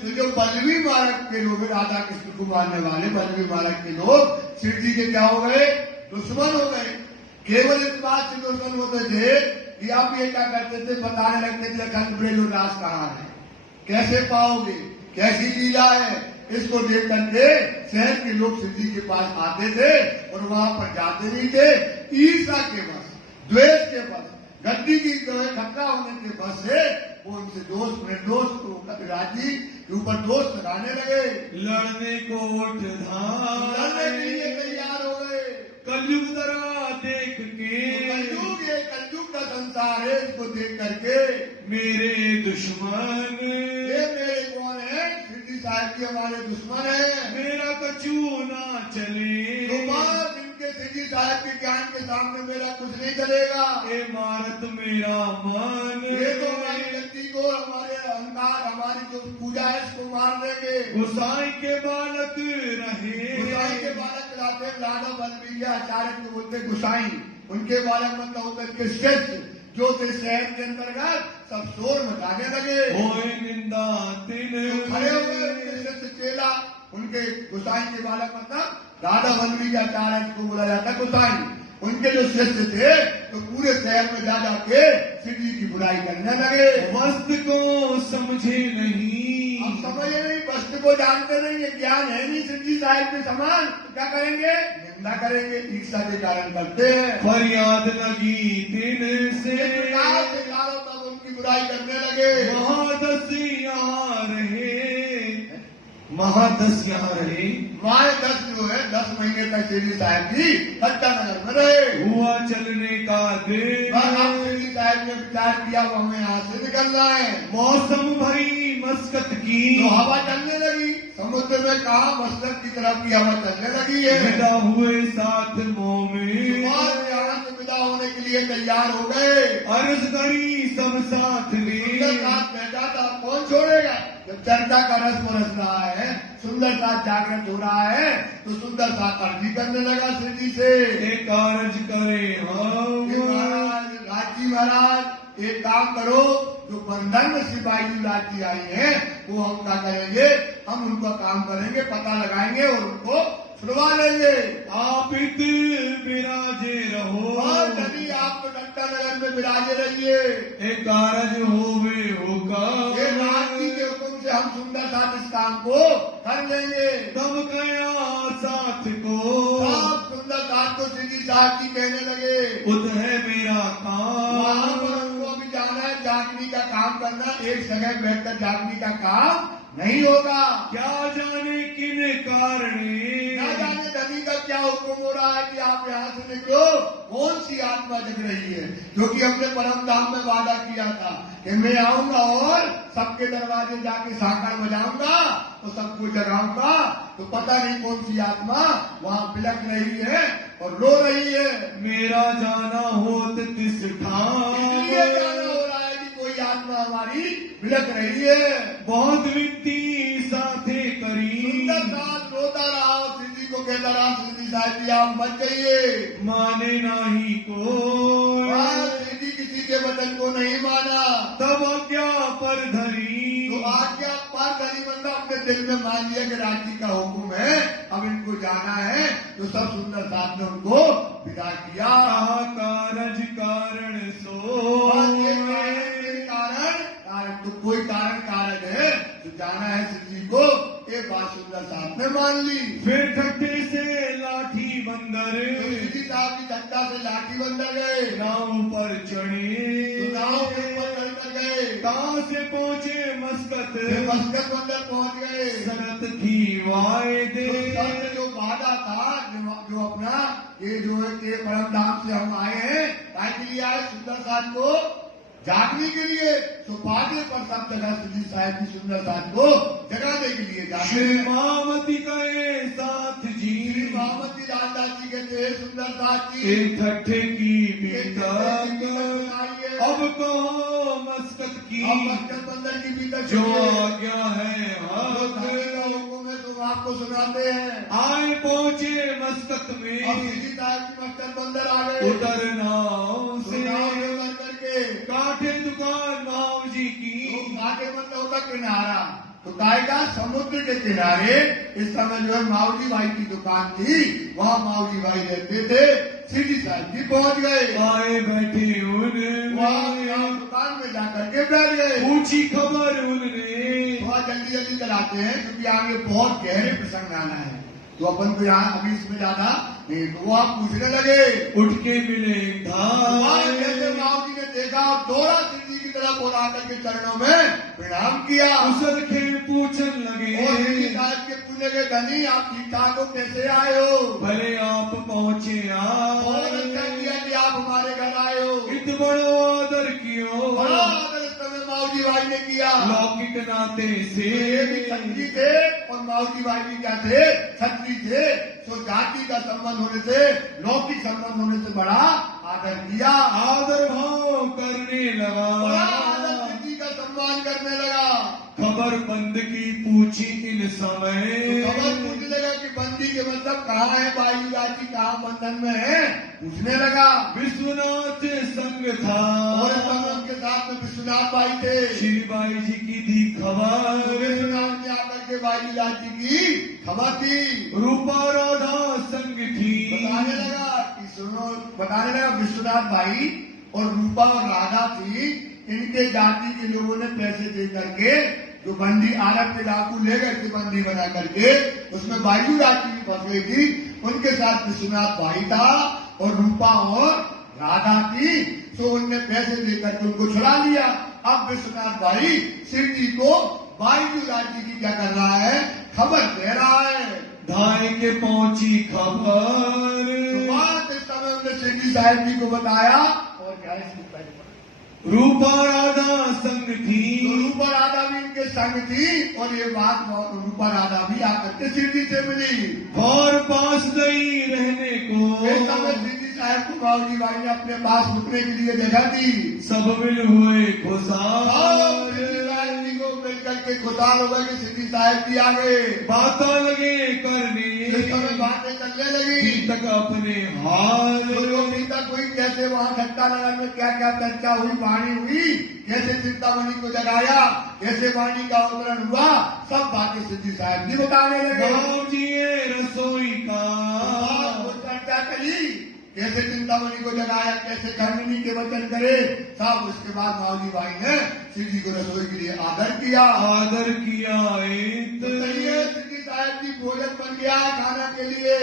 तो जो बल्लवी मार्ग के लोग, राधा कृष्ण को मानने वाले बल्लवी मार्ग के लोग शिव जी के क्या हो गए, दुश्मन हो गए। केवल इस बात से दुश्मन होते थे कि आप ये क्या करते थे, बताने लगते थे खंड ब्रेलो राज कहाँ है, कैसे पाओगे, कैसी लीला है। इसको देख करके शहर के लोग शिव जी के पास आते थे और वहां पर जाते नहीं थे। ईर्षा के बस, द्वेष के बस, गद्दी की खतरा होने के बस से वो उनसे दोस्त निर्दोष राजी के ऊपर दोस्त लगाने लगे। लड़ने को उठ लड़ने के लिए तैयार हो गए। कलयुग दरा देख के, कलयुग ये कलयुग का संसार है, इसको देख करके मेरे दुश्मन, ये मेरे कौन है, शिव जी साहब जी हमारे दुश्मन है। साहब के ज्ञान के सामने मेरा कुछ नहीं चलेगा। ए मारत मेरा मन, ये तो हमारी व्यक्ति को, हमारे अहंकार, हमारी जो पूजा है इसको मार देंगे। गुसाई के बालक रहे, गुसाई के बालक लाते लाडो बलबीर आचार्य को बोलते गुसाई, उनके बालक मतलब होकर के शिष्य जो थे शहर के अंतर्गत सब शोर मचाने लगे। होए निंदा तिन खड़े हो गए उनके शिष्य चेला, उनके गुसाई के बालक मतलब राधा बलबीर आचार्य को बोला जाता गुसाई। उनके जो शिष्य थे तो पूरे शहर में जा जाके शिव जी की बुराई करने लगे। वस्त को समझे नहीं, अब समझे नहीं, वस्तु को जानते नहीं, ये ज्ञान है नहीं शिव जी साहिब के समान, तो क्या करेंगे? निंदा करेंगे, ईर्षा के कारण करते हैं। फरियाद लगी दिन से, तब उनकी बुराई करने लगे। महादस यहाँ रहे, महादस यहाँ रहे। माए 10 जो है 10 महीने तक शिवजी साहब जी हट्टा नगर में रहे। हुआ चलने का दिन, शिवजी साहब ने विचार किया वो हमें यहाँ से निकलना है। मौसम भई मस्कत की, तो हवा चलने लगी, समुद्र में कहा मस्कत की तरफ की हवा चलने लगी है। विदा हुए साथ मोह में, यहाँ से विदा होने के लिए तैयार हो गए। अर्ज करी सब साथ सुंदर साथ बैठा था, कौन छोड़ेगा? जब चर्चा का रस बरस रहा है, सुंदर साथ जागृत हो रहा है, तो सुंदर साथ अर्जी करने लगा शिव जी से। एक कार्य करे हम, महाराज राजी महाराज एक काम करो, जो बंधन में सिपाही जी राजी आई है वो हम क्या करेंगे, हम उनका काम करेंगे, पता लगाएंगे और उनको छुड़वा लेंगे। आप इत विराजे रहो, और नदी आप तो डंटा नगर में विराजे रहिए। एक कार्य होवे होगा, ये राज जी के हुक्म से हम सुंदर साथ इस काम को कर लेंगे। तब कया साथ को, सब सुंदर साथ को सीधी साथ जी कहने लगे, उत है मेरा वहाँ पर काम, हमको अभी जाना है, जागनी का काम करना, एक जगह बैठकर जागनी का काम नहीं होगा। क्या जाने किन कारणे, ना जाने नदी का क्या हुक्म हो रहा है कि आप यहाँ से निकलो। कौन सी आत्मा जग रही है, जो कि हमने परम धाम में वादा किया था कि मैं आऊंगा और सबके दरवाजे जाके साकार बजाऊंगा तो सबको जगाऊंगा। तो पता नहीं कौन सी आत्मा वहाँ बिलक रही है और रो रही है। मेरा जाना होत तिस ठाम, इसलिए जाना हो रहा है कि कोई आत्मा हमारी बिलक रही है। बहुत विनती साथे करी, सुंदर साथ रोता रहा और शिव जी को कहता रहा, शिव जी साहब जी आप मत जाइए। माने नाही को, शिव जी किसी के वचन को नहीं माना। तब आज्ञा पर धरी, तो आज्ञा पर धरी बंदा अपने दिल में मान लिया कि राज्य का हुक्म है, अब इनको जाना है। तो सब सुंदर साथ ने उनको विदा किया। कारज कारण सो, कारण तो कोई कारण कारक है तो जाना है शिव जी को, ये बात सुंदर साथ ने मान ली। फिर ठट्ठे से लाठी बंदर, तो शिव जी साहब की धक्का से लाठी बंदर गए, नाव पर चढ़े, तो नाव के ऊपर चढ़कर गए। कहाँ से पहुँचे मस्कत, मस्कत बंदर पहुंच गए। शरत थी वायदे, तो जो वादा था, जो अपना ये जो है कि परम धाम से हम आए हैं, काय के लिए आए? सुंदर साथ को जागने के लिए। तो वादे पर सब जगह शिव साहब की सुंदर साथ को जगाने के लिए जाते श्री हैं। मामती कहे साथ जी, श्री मामती रामदास जी कहते हैं सुंदर साथ जी एक ठट्ठे की बीतक, सुनाइए। अब कहो मस्कत की, अब मस्कत बंदर की बीतक जो सुनिए। आज्ञा है जो हक, धर्म का हुक्म है तो आपको सुनाते हैं। आए पहुँचे मस्कत अब में, शिव साहब की मस्कत बंदर आ गए। उतर नाव से, नाव में उतर करके काठे दुकान नाव जी की, आगे मतलब होता किनारा, तो कायदा समुद्र के किनारे इस समय जो है मावली भाई की दुकान थी, वहाँ मावली भाई रहते थे। शिव जी साहब जी पहुंच गए, आए बैठे वहाँ उन, दुकान में जाकर के बैठ गए। पूछी खबर उनने, वहाँ जल्दी जल्दी चलाते हैं क्योंकि आगे बहुत गहरे प्रसंग आना है, तो अपन को यहाँ अभी इसमें ज्यादा नहीं। तो वो आप पूछने लगे, उठ के मिले जैसे माव जी ने देखा और दौड़ा शिव जी की तरफ और आकर के चरणों में प्रणाम किया। कुशल खे पूछन लगे, और शिव जी साहब के पूछने के धनी आप ठीक ठाक हो, कैसे आए हो? भले आप पहुँचे बहुत अच्छा किया कि आप हमारे घर आए हो। इत बड़ो आदर कियो, बड़ा आदर इस समय मावजी भाई ने किया। लौकिक नाते से ये भी क्षत्रिय थे और मावजी भाई भी क्या थे, क्षत्रिय थे। तो जाति का संबंध होने से, लौकिक संबंध होने से बड़ा आदर किया, आदर भाव करने बड़ा लगा। आदर सिद्धि का सम्मान करने लगा। खबर बंद की पूछी इन समय, तो खबर पूछने लगा कि बंदी के मतलब कहाँ है, बाई जाति कहाँ बंधन में है, पूछने लगा। विश्वनाथ संग था और इस समय उनके साथ में विश्वनाथ भाई थे। श्री बाई जी की दी खबर, विश्वनाथ ने आकर के बाई जाति की खबर दी। रूपा राधा संग थी। बताने लगा कि सुनो, बताने लगा विश्वनाथ भाई और रूपा और राधा थी, इनके जाति के लोगों ने पैसे दे करके जो बंदी आरब के डाकू ले गए थे बंदी बना करके, उसमें बायु जाति भी फंस गई थी। उनके साथ विश्वनाथ भाई था और रूपा और राधा थी। तो उनने पैसे देकर के उनको छुड़ा लिया। अब विश्वनाथ भाई शिव जी को बायु जाति की क्या कर रहा है, खबर दे रहा है। धाय के पहुंची खबर, तो बात इस समय उन्होंने शिव जी साहब जी को बताया। और क्या है इसके पहले रूपा राधा संग थी। तो रूपा राधा भी इनके संग थी और ये बात रूपा राधा भी आकर के शिव जी से मिली और पास गई रहने को। इस समय शिव जी साहब को बाबूजी भाई ने अपने पास रुकने के लिए जगह दी। सब मिल हुए और खुशाल, शिव जी साहब जी को मिलकर के खुशाल हो गए कि शिव जी साहब जी आ गए। बातें लगे करने, इस समय बातें चलने लगी। तक अपने हाल, तो जो भी तक हुई, कैसे वहाँ घंटा नगर में क्या क्या चर्चा हुई, वाणी हुई, कैसे चिंतामणि को जगाया, कैसे वाणी का अवतरण हुआ, सब बातें शिव जी साहब जी बताने लगे। बाबूजी ये रसोई का, वो चर्चा करी, कैसे चिंतामणि को जगाया, कैसे खंडनी के वचन करे, सब। उसके बाद माऊजी भाई ने शिव जी को रसोई के लिए आदर किया। आदर किया तो चलिए शिव जी साहब जी भोजन बन गया खाना के लिए।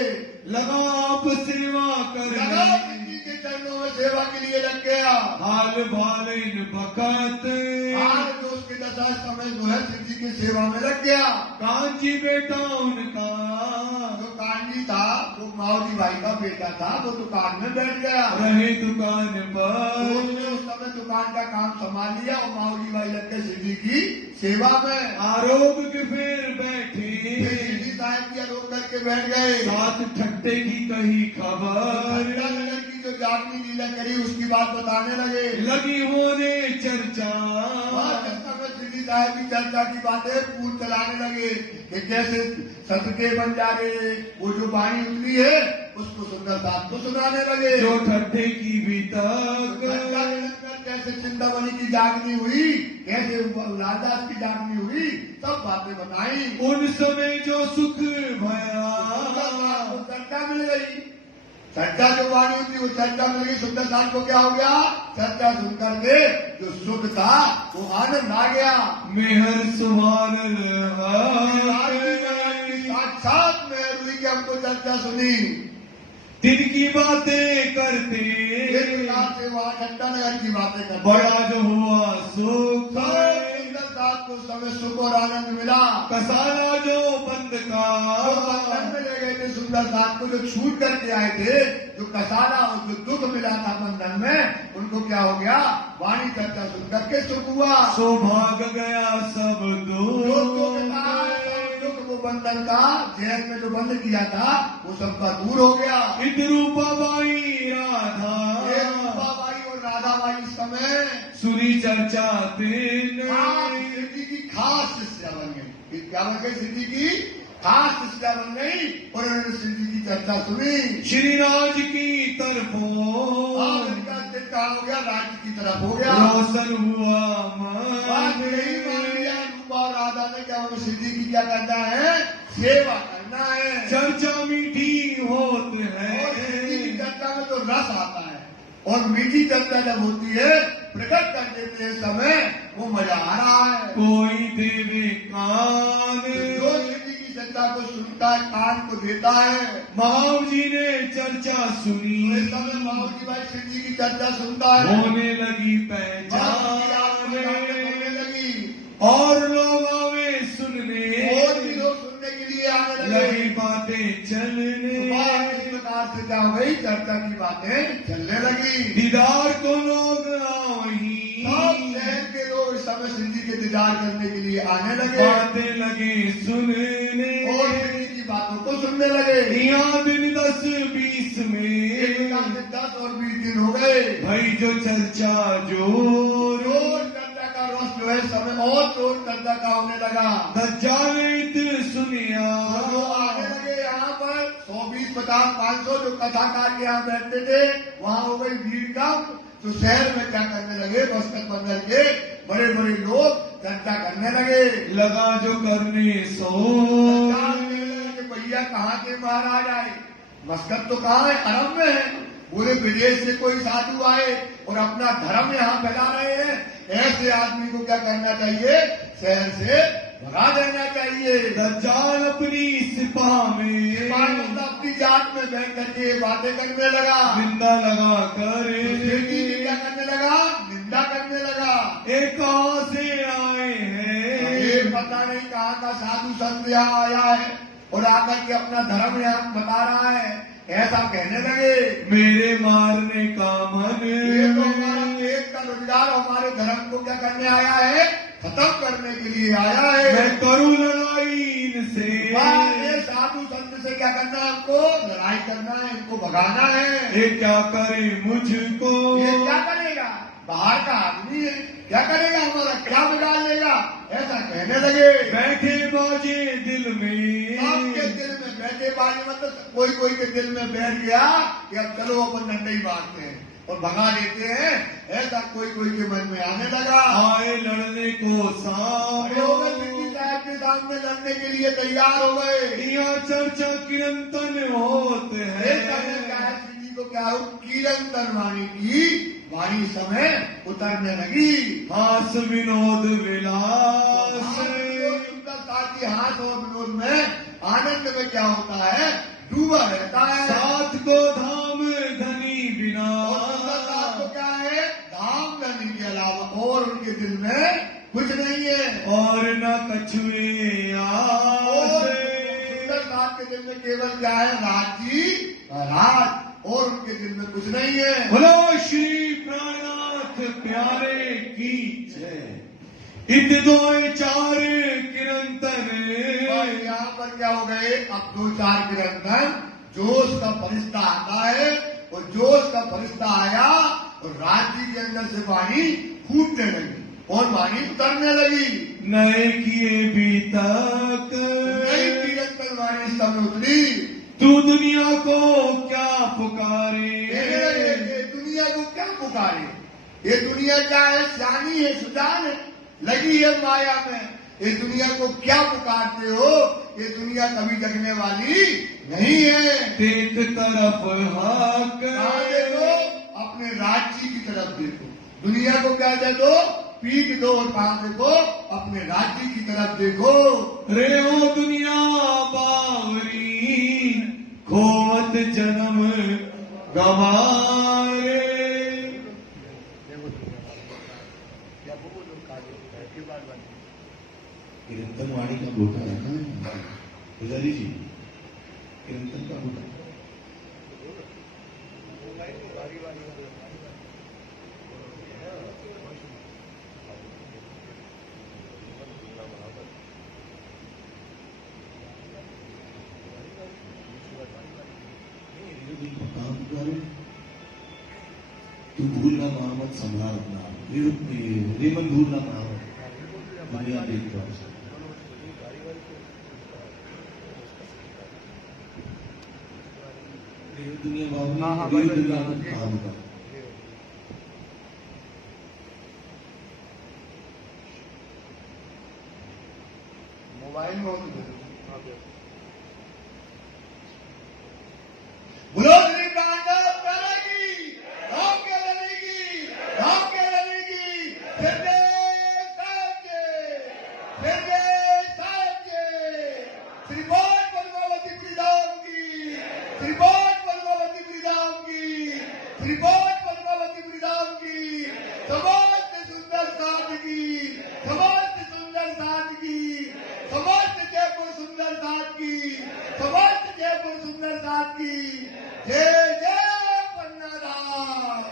लगा आप सेवा लगा करने, शिव जी के चरणों में सेवा के लिए लग गया। हाल भालिन बकत, आज जो उसके दशा समय जो है शिव जी की सेवा में लग गया। कांची बेटा उनका, जो कांडी था वो माऊजी भाई का बेटा था, वो दुकान में बैठ गया। रहे दुकान तो पर, उसने उस समय दुकान का काम संभाल लिया और माऊजी भाई लग गए शिव जी की सेवा में। आरोप के फिर बैठे, फिर शिव जी साहब की रोक करके बैठ गए। साथ ठट्टे की कही खबर, घंटा नगर की जो जागनी लीला करी उसकी बात बताने लगे। लगी होने चर्चा, बात इस समय शिव जी साहब की चर्चा की बातें पूछ चलाने लगे कि कैसे सत्य के बन जा रहे, वो जो वाणी उतरी है उसको सुंदर साथ को सुनाने लगे। जो ठट्टे की भी तक, घंटा नगर कैसे चिंतामणि की जागनी हुई, कैसे लालदास की जागनी हुई, सब बातें बताई। उन समय जो सुख भया, वो चर्चा मिल गई। चर्चा जो वाणी थी वो चर्चा मिल गई। सुंदरलाल को क्या हो गया, चर्चा सुनकर के जो सुख था वो आनंद आ गया। मेहर सुहान साक्षात मेहर हुई कि हमको चर्चा सुनी। दिन की बातें करते, एक प्रकार से वहाँ घंटा नगर की बातें करते। बड़ा जो हुआ सुख, सुंदरलाल को समय सुख और आनंद मिला। कसाला जो बंद का, जो बंधन में ले गए थे सुंदरलाल को, जो छूट करके आए थे, जो कसाला और जो दुख मिला था बंधन में, उनको क्या हो गया, वाणी चर्चा सुन करके सुख हुआ। सौभाग गया सब जो दुख था, दूर, दुख वो बंधन का जेल में जो बंद किया था वो सबका दूर हो गया। इत रूपा बाई राधा, ये रूपाबाई और राधाबाई इस समय सुनी चर्चा तेने, शिव जी की खास शिष्या बन गई। क्या बन गई, शिव जी की खास शिष्या बन गई और उन्होंने शिव जी की चर्चा सुनी। श्री राज की तरफों, उनका चित्त कहाँ हो गया, राज्य की तरफ हो गया। रोशन हुआ बात मन, यही मान लिया रूपा और राधा ने क्या हमें शिव जी की क्या करना है, सेवा करना है। चर्चा मीठी होत और शिव जी की है, चर्चा में तो रस आता है और मीठी चर्चा जब होती है प्रकट कर देते हैं समय, वो मजा आ रहा है। कोई देवे कान, जो शिव जी की चर्चा को सुनता है, कान को देता है। महाव जी ने चर्चा सुनी, तो इस समय माऊजी भाई शिव जी की चर्चा सुनता है, होने लगी बात की आपको पहचान, होने लगी और लोग आवे सुनने, और भी लोग सुनने के लिए आने लगे। लगी बातें चलने, बात इस प्रकार से क्या हो गई, चर्चा की बातें चलने लगी। दीदार को लोग आवही, सब शहर के लोग इस समय श्री जी के दीदार करने के लिए आने लगे बातें लगी सुनने और श्री जी की बातों को सुनने लगे। यहाँ दिन 10-20 में 10 और 20 दिन हो गए। भाई जो चर्चा रोज चर्चा का रोज जो है समय और रोज चर्चा का होने लगा। दज्जालित सुनिया जो आने लगे यहाँ पर 120, 50, 500 जो कथाकार के यहाँ बैठते थे वहाँ हो गई भीड़ कम। तो शहर में क्या करने लगे, मस्कत बंदर के बड़े बड़े लोग चर्चा करने लगे। लगा जो करने सो भैया कहाँ के महाराज आए, मस्कत तो कहाँ है, अरब में है। बोले विदेश से कोई साधु आए और अपना धर्म यहाँ फैला रहे हैं। ऐसे आदमी को क्या करना चाहिए, शहर से भगा देना चाहिए। दज्जाल अपनी सिपाह में अपनी जात में बैठ करके बातें करने लगा, निंदा लगा कर क्या करने लगा, निंदा करने लगा। एक कहाँ से आए हैं, ये पता नहीं कहाँ का साधु संत यहाँ आया है और आकर के अपना धर्म यहाँ बता रहा है, ऐसा कहने लगे। मेरे मारने का मन, ये तो हमारा पेट का रोजगार हमारे धर्म को क्या करने आया है, खत्म करने के लिए आया है। मैं करूँ लड़ाई इनसे, ये साधु संत से क्या करना है, हमको लड़ाई करना है, इनको भगाना है। ये क्या करे मुझको, ये क्या करेगा, बाहर का आदमी है, क्या करेगा, हमारा क्या बिगाड़ लेगा, ऐसा कहने लगे। बैठे बाजे दिल में, आपके दिल में बैठे बाजे मतलब कोई कोई के दिल में बैठ गया कि अब चलो अपन डंडे ही मारते हैं और भगा देते हैं, ऐसा कोई कोई के मन में आने लगा। आए लड़ने को सामने, साहब के सामने लड़ने के लिए तैयार हो गए। यहाँ चर्चा किरंतन होते हैं। श्री जी को क्या हो, किरंतन वाणी की वाणी समय उतरने लगी। हास विनोद विलास, सुंदरता की हाथ और विनोद में आनंद में क्या होता है, डूबा रहता है। साथ को धाम धनी बिना, तो क्या है, धाम धनी के अलावा और उनके दिल में कुछ नहीं है। और न कछुए आस, सुंदरता के दिल में केवल क्या है, राज्य राज, और उनके दिल में कुछ नहीं है। बोलो श्री प्राणनाथ प्यारे की जय। इत दो चार किरंतन, यहाँ पर क्या हो गए, अब 2-4 किरंतन जोश का फरिश्ता आता है और जोश का फरिश्ता आया और राज्य के अंदर से वाणी फूटने लगी और वाणी उतरने लगी। नए किए भी तक, नई किरंतन वाणी सब उतरी। तू दुनिया को क्या पुकारे, ये दुनिया को क्या पुकारे, ये दुनिया क्या है, सियानी है, सुजान है, लगी है माया में। ये दुनिया को क्या पुकारते हो, ये दुनिया कभी जगने वाली नहीं है। एक तरफ हक, देखो अपने राज्य की तरफ देखो, दुनिया को क्या दे दो, पीठ दो और पांव देखो, अपने राज्य की तरफ देखो। रे ओ दुनिया बावरी, खोवत जन्म गवारे। किरंतन वाणी का गोटा रखा है पुजारी जी, किरंतन का गोटा तू भूलना मोहम्मद संभाल अपना, रेमन भूलना मोहम्मद, दुनिया देख रहा है। दुनिया बाबू दुनिया में काम कर, मोबाइल में बोलो श्री प्राणनाथ करेगी, राम के लड़ेगी, राम के लड़ेगी। श्री बोल पद्मावती प्रीधाम की, श्री बोल पद्मावती प्रीधाम की, श्री बोल पद्मावती प्रीधाम की। समस्त सुंदर साथ की, समस्त सुंदर साथ की, समस्त जयपुर सुंदर साथ की, समस्त जयपुर सुंदर साथ की। जय जय पन्नाधाम।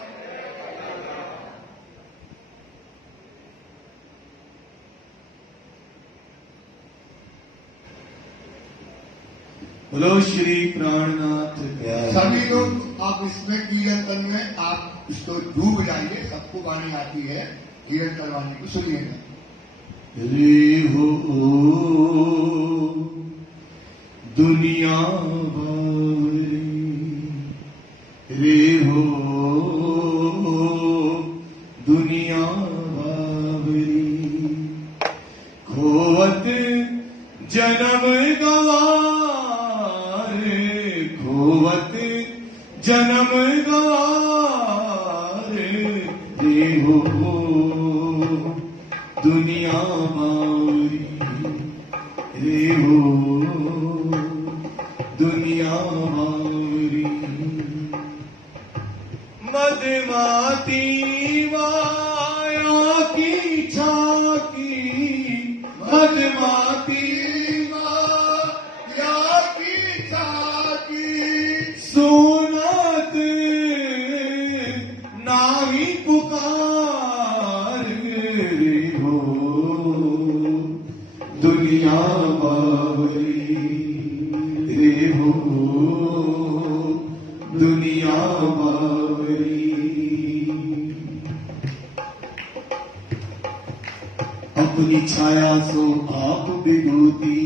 बोलो श्री प्राणनाथ प्यारे। सभी लोग आप इसमें कीर्तन में आप इसको डूब जाइए, सबको वाणी आती है कीर्तन वाणी को सुनिएगा। रे हो दुनिया बावरी, रे हो दुनिया बावरी, खोवत जन्म गवारे, खोवत जन्म गवारे, रे हो दुनिया बावरी, रे हो दुनिया बावरी। मदमाती माया की झांकी, मदमाती माया की झांकी, सुनत नाही पुकार, रे हो दुनिया बावरी, रे हो दुनिया बावरी। अपनी छाया सो आप विभूति,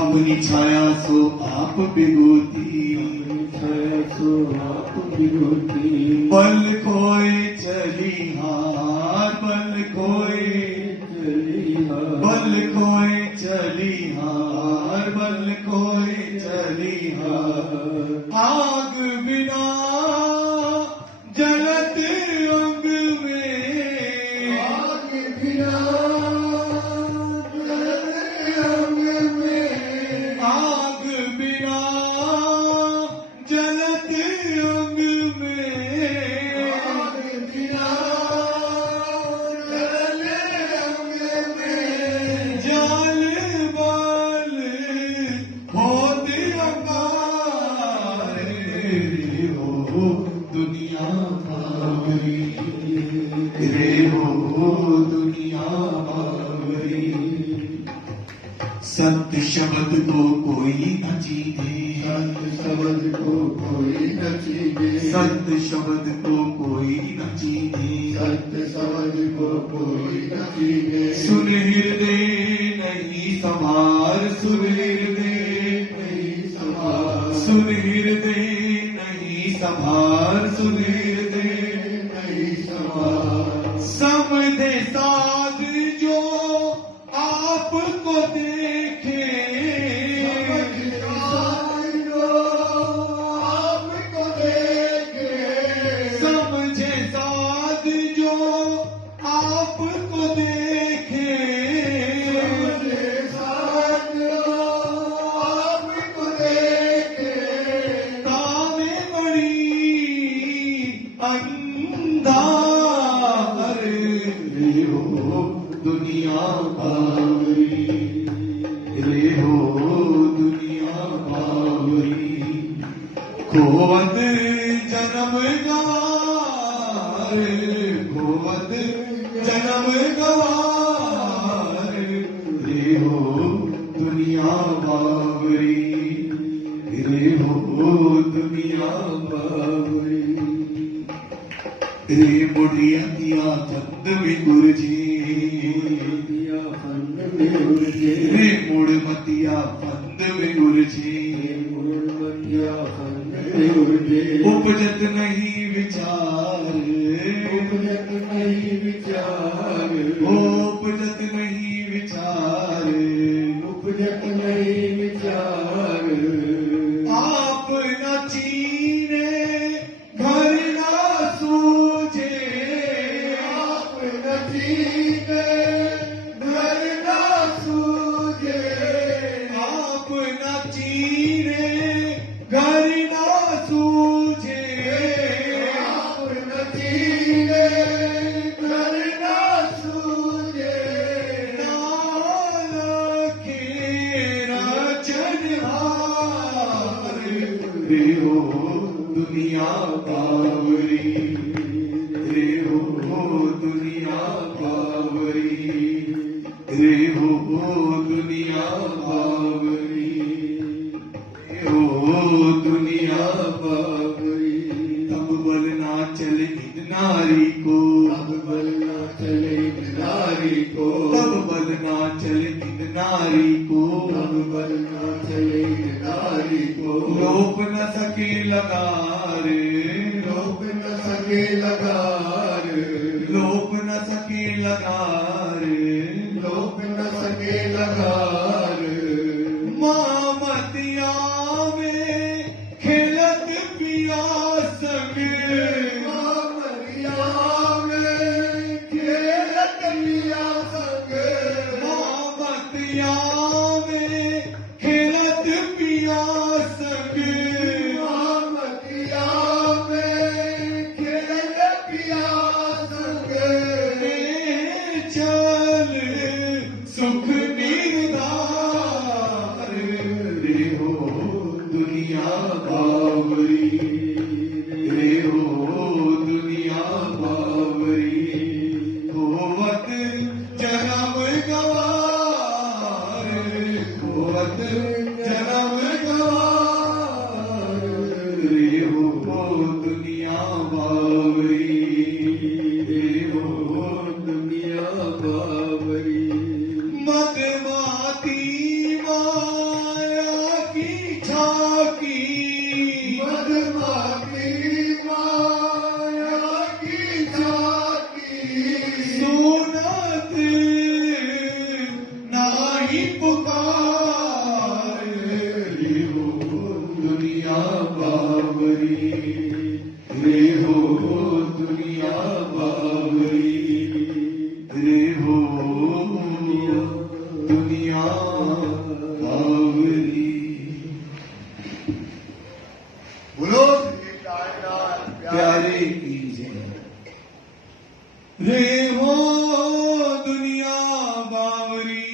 अपनी छाया सो आप विभूति, बल कोई चली हार, बल कोई बल कोई चली हार, बल कोई चली हार। आग बिना जलत अंग में, आग बिना जलते अंग में, आग बिना जलत अंग में, आग बिना जलते अंग में, जाल बल होते अंगार, रे हो दुनिया बावरी, रे हो दुनिया बावरी। सत्य शब्द को कोई न जीते, सत्य शब्द को कोई न जीते, सत्य शब्द को कोई न जीते, सत्य शब्द को कोई न जीते। सुन हृदय नहीं संभार, सुन हृदय नहीं संभाल, सुन हृदय नहीं संभार, सुन हृदय नहीं संभाल, समझे साध जो आपको देखे, आपको देखे, समझे साध जो आपको देखे, आपको देखे, तावे बड़ी अंधार, रे हो दुनिया बावरी, रे हो दुनिया बावरी। खोवत जन्म गवार, खोवत जन्म गवार, रे हो दुनिया बावरी, रे हो दुनिया बावरी। रे मुड़िया दिया फंद में गुरजी, रे मुड़ मतिया फंद में गुरजी, उपजत नहीं विचार, उपजत नहीं विचार, उपजत नहीं विचार, उपजत नहीं विचार। आप न चीने घर न सूझे, आप न जीते घर न सूझे, आप न चीने घर न सूझे, आप न जीते घर न सूझे। नाल के रचनहार, रे हो दुनिया बावरी, रे हो दुनिया बावरी, रे हो दुनिया बावरी। ओ दुनिया बाबरी, तब बल ना चले इन नारी को, तब बल ना चले इन नारी को, तब बल ना चले इन नारी को, तब बल ना चले इन नारी को, रोक न सके लगार, रोक न सके लगार, रोक न सके लगार, रोक न सके लगार। मामतिया में खेलत पिया संग, मामरिया में खेलत पिया संग, मामतिया में खेलत पिया संग, मामरिया में खेलत पिया संग, चल सुख निर्धार, रे हो दुनिया बावरी, रे हो दुनिया बावरी, होवत जन्म गवार, होवत जन्म गवार, रे हो दुनिया बावरी, रे हो दुनिया बावरी। मदमाती माया की झांकी, मधुमाती माया की झांकी, सुनत नाही पुकार, रे हो दुनिया बावरी, रे हो दुनिया बावरी, रे हो दुनिया बावरी। बोलो श्री कायनात प्यारे की जय। रे हो दुनिया बावरी,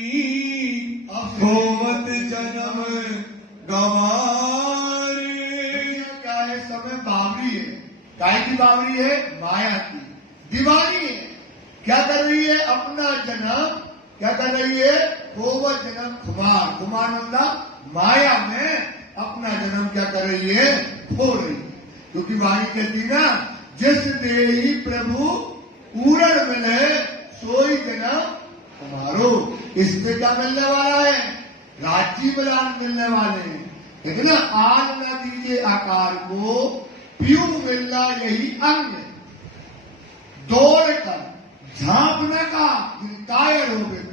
होवत जन्म गवार, क्या है? समय बावरी है। काय की बावरी है? माया की दीवानी है। क्या कर रही है? अपना जन्म क्या कर रही है? वो जन्म खुमार, खुमार मतलब माया में अपना जन्म क्या कर रही है? खो रही है। क्योंकि वाणी कहती ना, जिस देही प्रभु पूर्ण मिले सोई जन्म हमारो। इसमें क्या मिलने वाला है? राज्य बलान मिलने वाले हैं। लेकिन आग न दीजिए आकार को, पीऊ मिलना यही अंग, दौड़ कर झांपने का कायर हो गए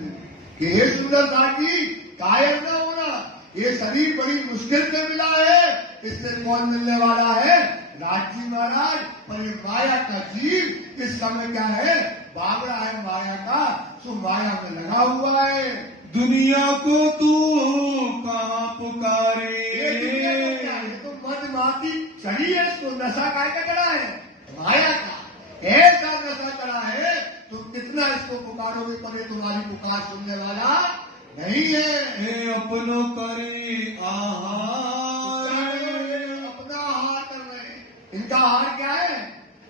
कि हे सुंदर साथी, कायर न होना, ये शरीर बड़ी मुश्किल से मिला है। इससे कौन मिलने वाला है? राजी महाराज। पर ये माया का जीव इस समय क्या है? बाबरा है माया का, सो माया में लगा हुआ है। दुनिया को तू कहाँ पुकारे, ये दुनिया को क्या है? तो मदमाती चढ़ी है, इसको नशा काय का चढ़ा है? माया का ऐसा नशा चढ़ा है, तुम कितना इसको पुकारोगे पर ये तुम्हारी पुकार सुनने वाला नहीं है। हे अपनो करे आहार, अपना आहार कर रहे हैं। इनका आहार क्या है?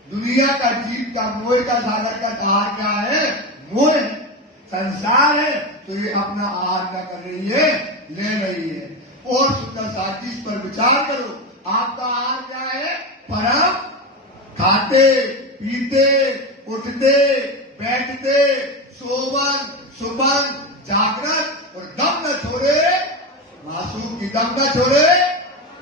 दुनिया का जीव का मोह का सागर का आहार क्या है? मोह है, संसार है। तो ये अपना आहार क्या कर रही है? ले रही है। और सुंदर साथी, इस पर विचार करो। आपका आहार क्या है? परम खाते पीते उठते बैठते सोवन सुबन जागृत और दम न छोड़े, मासूम की दम न छोड़े,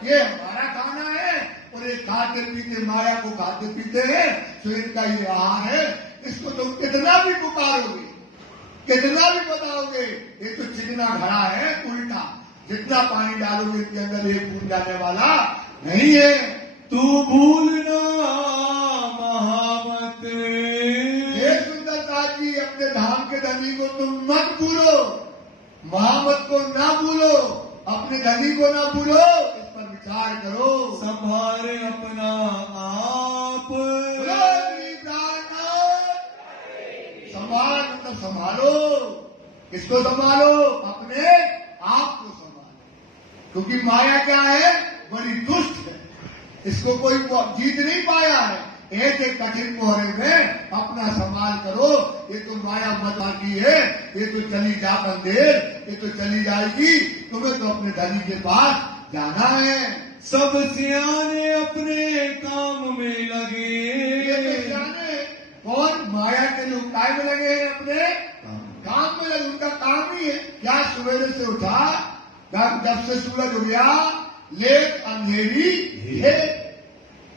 ये हमारा खाना है। और ये खाते पीते माया को खाते पीते हैं, तो इनका ये आहार है। इसको तुम कितना भी पुकारोगे, कितना भी बताओगे, ये तो चिकना घड़ा है उल्टा। जितना पानी डालोगे इसके अंदर एक बूंद जाने वाला नहीं है। तू भूलना महामत, हे सुंदरता जी, अपने धाम के धनी को तुम मत भूलो, महामत को ना भूलो, अपने धनी को ना भूलो। इस पर विचार करो। संभारे अपना आप, संभाल मतलब संभालो। किसको संभालो? अपने आप को संभालो। क्योंकि माया क्या है? बड़ी दुष्ट है। इसको कोई जीत नहीं पाया है। ऐसे कठिन कोहरे में अपना संभाल करो। ये तो माया मत आती है, ये तो चली जा बंदेर, ये तो चली जाएगी। तुम्हें तो अपने धनी के पास जाना है। सब सियाने अपने काम में लगे। ये सियाने कौन? माया के लोग काय में लगे हैं? अपने काम में लगे। उनका काम ही है क्या? सवेरे से उठा, जब से सूरज उगया लेट अंधेरी है,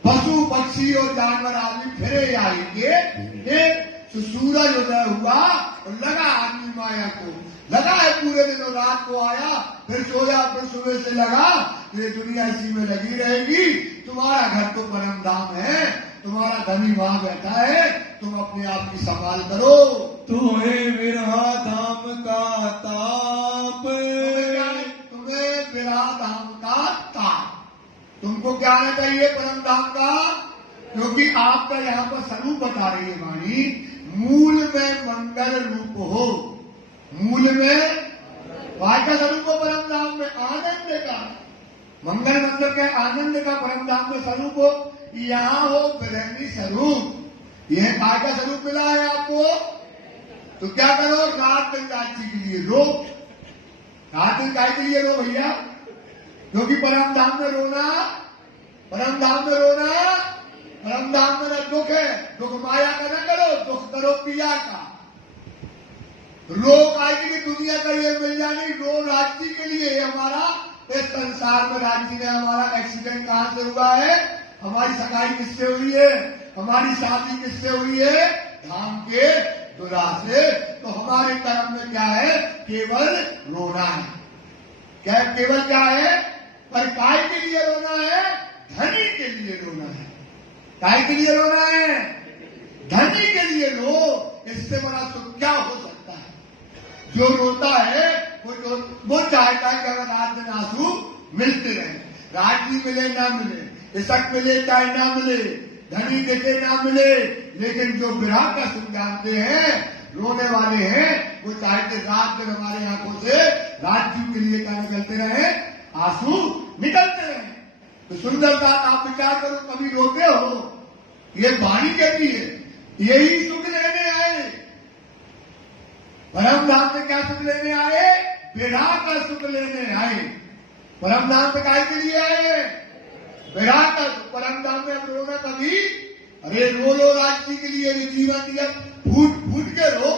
पशु पक्षी और जानवर आदमी फिरे आएंगे। तो सूरज उदय हुआ और लगा आदमी माया को, लगा है पूरे दिन और रात को आया, फिर सोया, फिर सुबह से लगा। ये दुनिया इसी में लगी रहेगी। तुम्हारा घर तो परम धाम है, तुम्हारा धनी वहां बैठा है, तुम अपने आप की संभाल करो। तुम्हें विरहा धाम का ताप, तुम्हें विरहा धाम का ताप। तुमको क्या आना चाहिए परम धाम का? क्योंकि आपका यहाँ पर स्वरूप बता रही है वाणी, मूल में मंगल रूप हो। मूल में वाचा स्वरूप हो, परम धाम में आनंद का। मंगल मतलब क्या? आनंद का परम धाम में स्वरूप हो। यहाँ हो ब्रह्मी स्वरूप। यह काय का स्वरूप मिला है आपको? तो क्या करो? रात दिन रात्रि के लिए रो। रात दिन काय के लिए रो भैया? क्योंकि परम धाम में रोना, परम धाम में रोना, परम धाम में न दुख है। दुख माया का न करो, दुख करो पिया का। रो काय के लिए? दुनिया का ये मिल जाने, रो राज्य के लिए। हमारा इस संसार में राज्य में हमारा एक्सीडेंट कहां से हुआ है? हमारी सगाई किससे हुई है? हमारी शादी किससे हुई है? धाम के दुल्हा से। तो हमारे कर्म में क्या है? केवल रोना है। क्या केवल क्या है? पर काय के लिए रोना है? धनी के लिए रोना है। काय के लिए रोना है? धनी के लिए रो। इससे बड़ा सुख क्या हो सकता है? जो रोता है वो चाहता है कि अगर रात दिन आंसू मिलते रहे, राज्य मिले ना मिले, इशक मिले चाहे ना मिले, धनी देखे ना मिले, लेकिन जो विरह का सुख जानते हैं, रोने वाले हैं, वो चाहते रात दिन हमारी आंखों से राज्य के लिए क्या निकलते रहे? आंसू निकलते रहे। तो सुंदर बात आप विचार करो, कभी रोते हो? ये वाणी कहती है यही सुख लेने आए। परम धाम में क्या सुख लेने आए? विरह का सुख लेने आए। परम धाम में काय के लिए आए? विरह का। परम धाम में अब रोना कभी? अरे रो लो राज्य के लिए, जीवन दिया, फूट फूट के रो।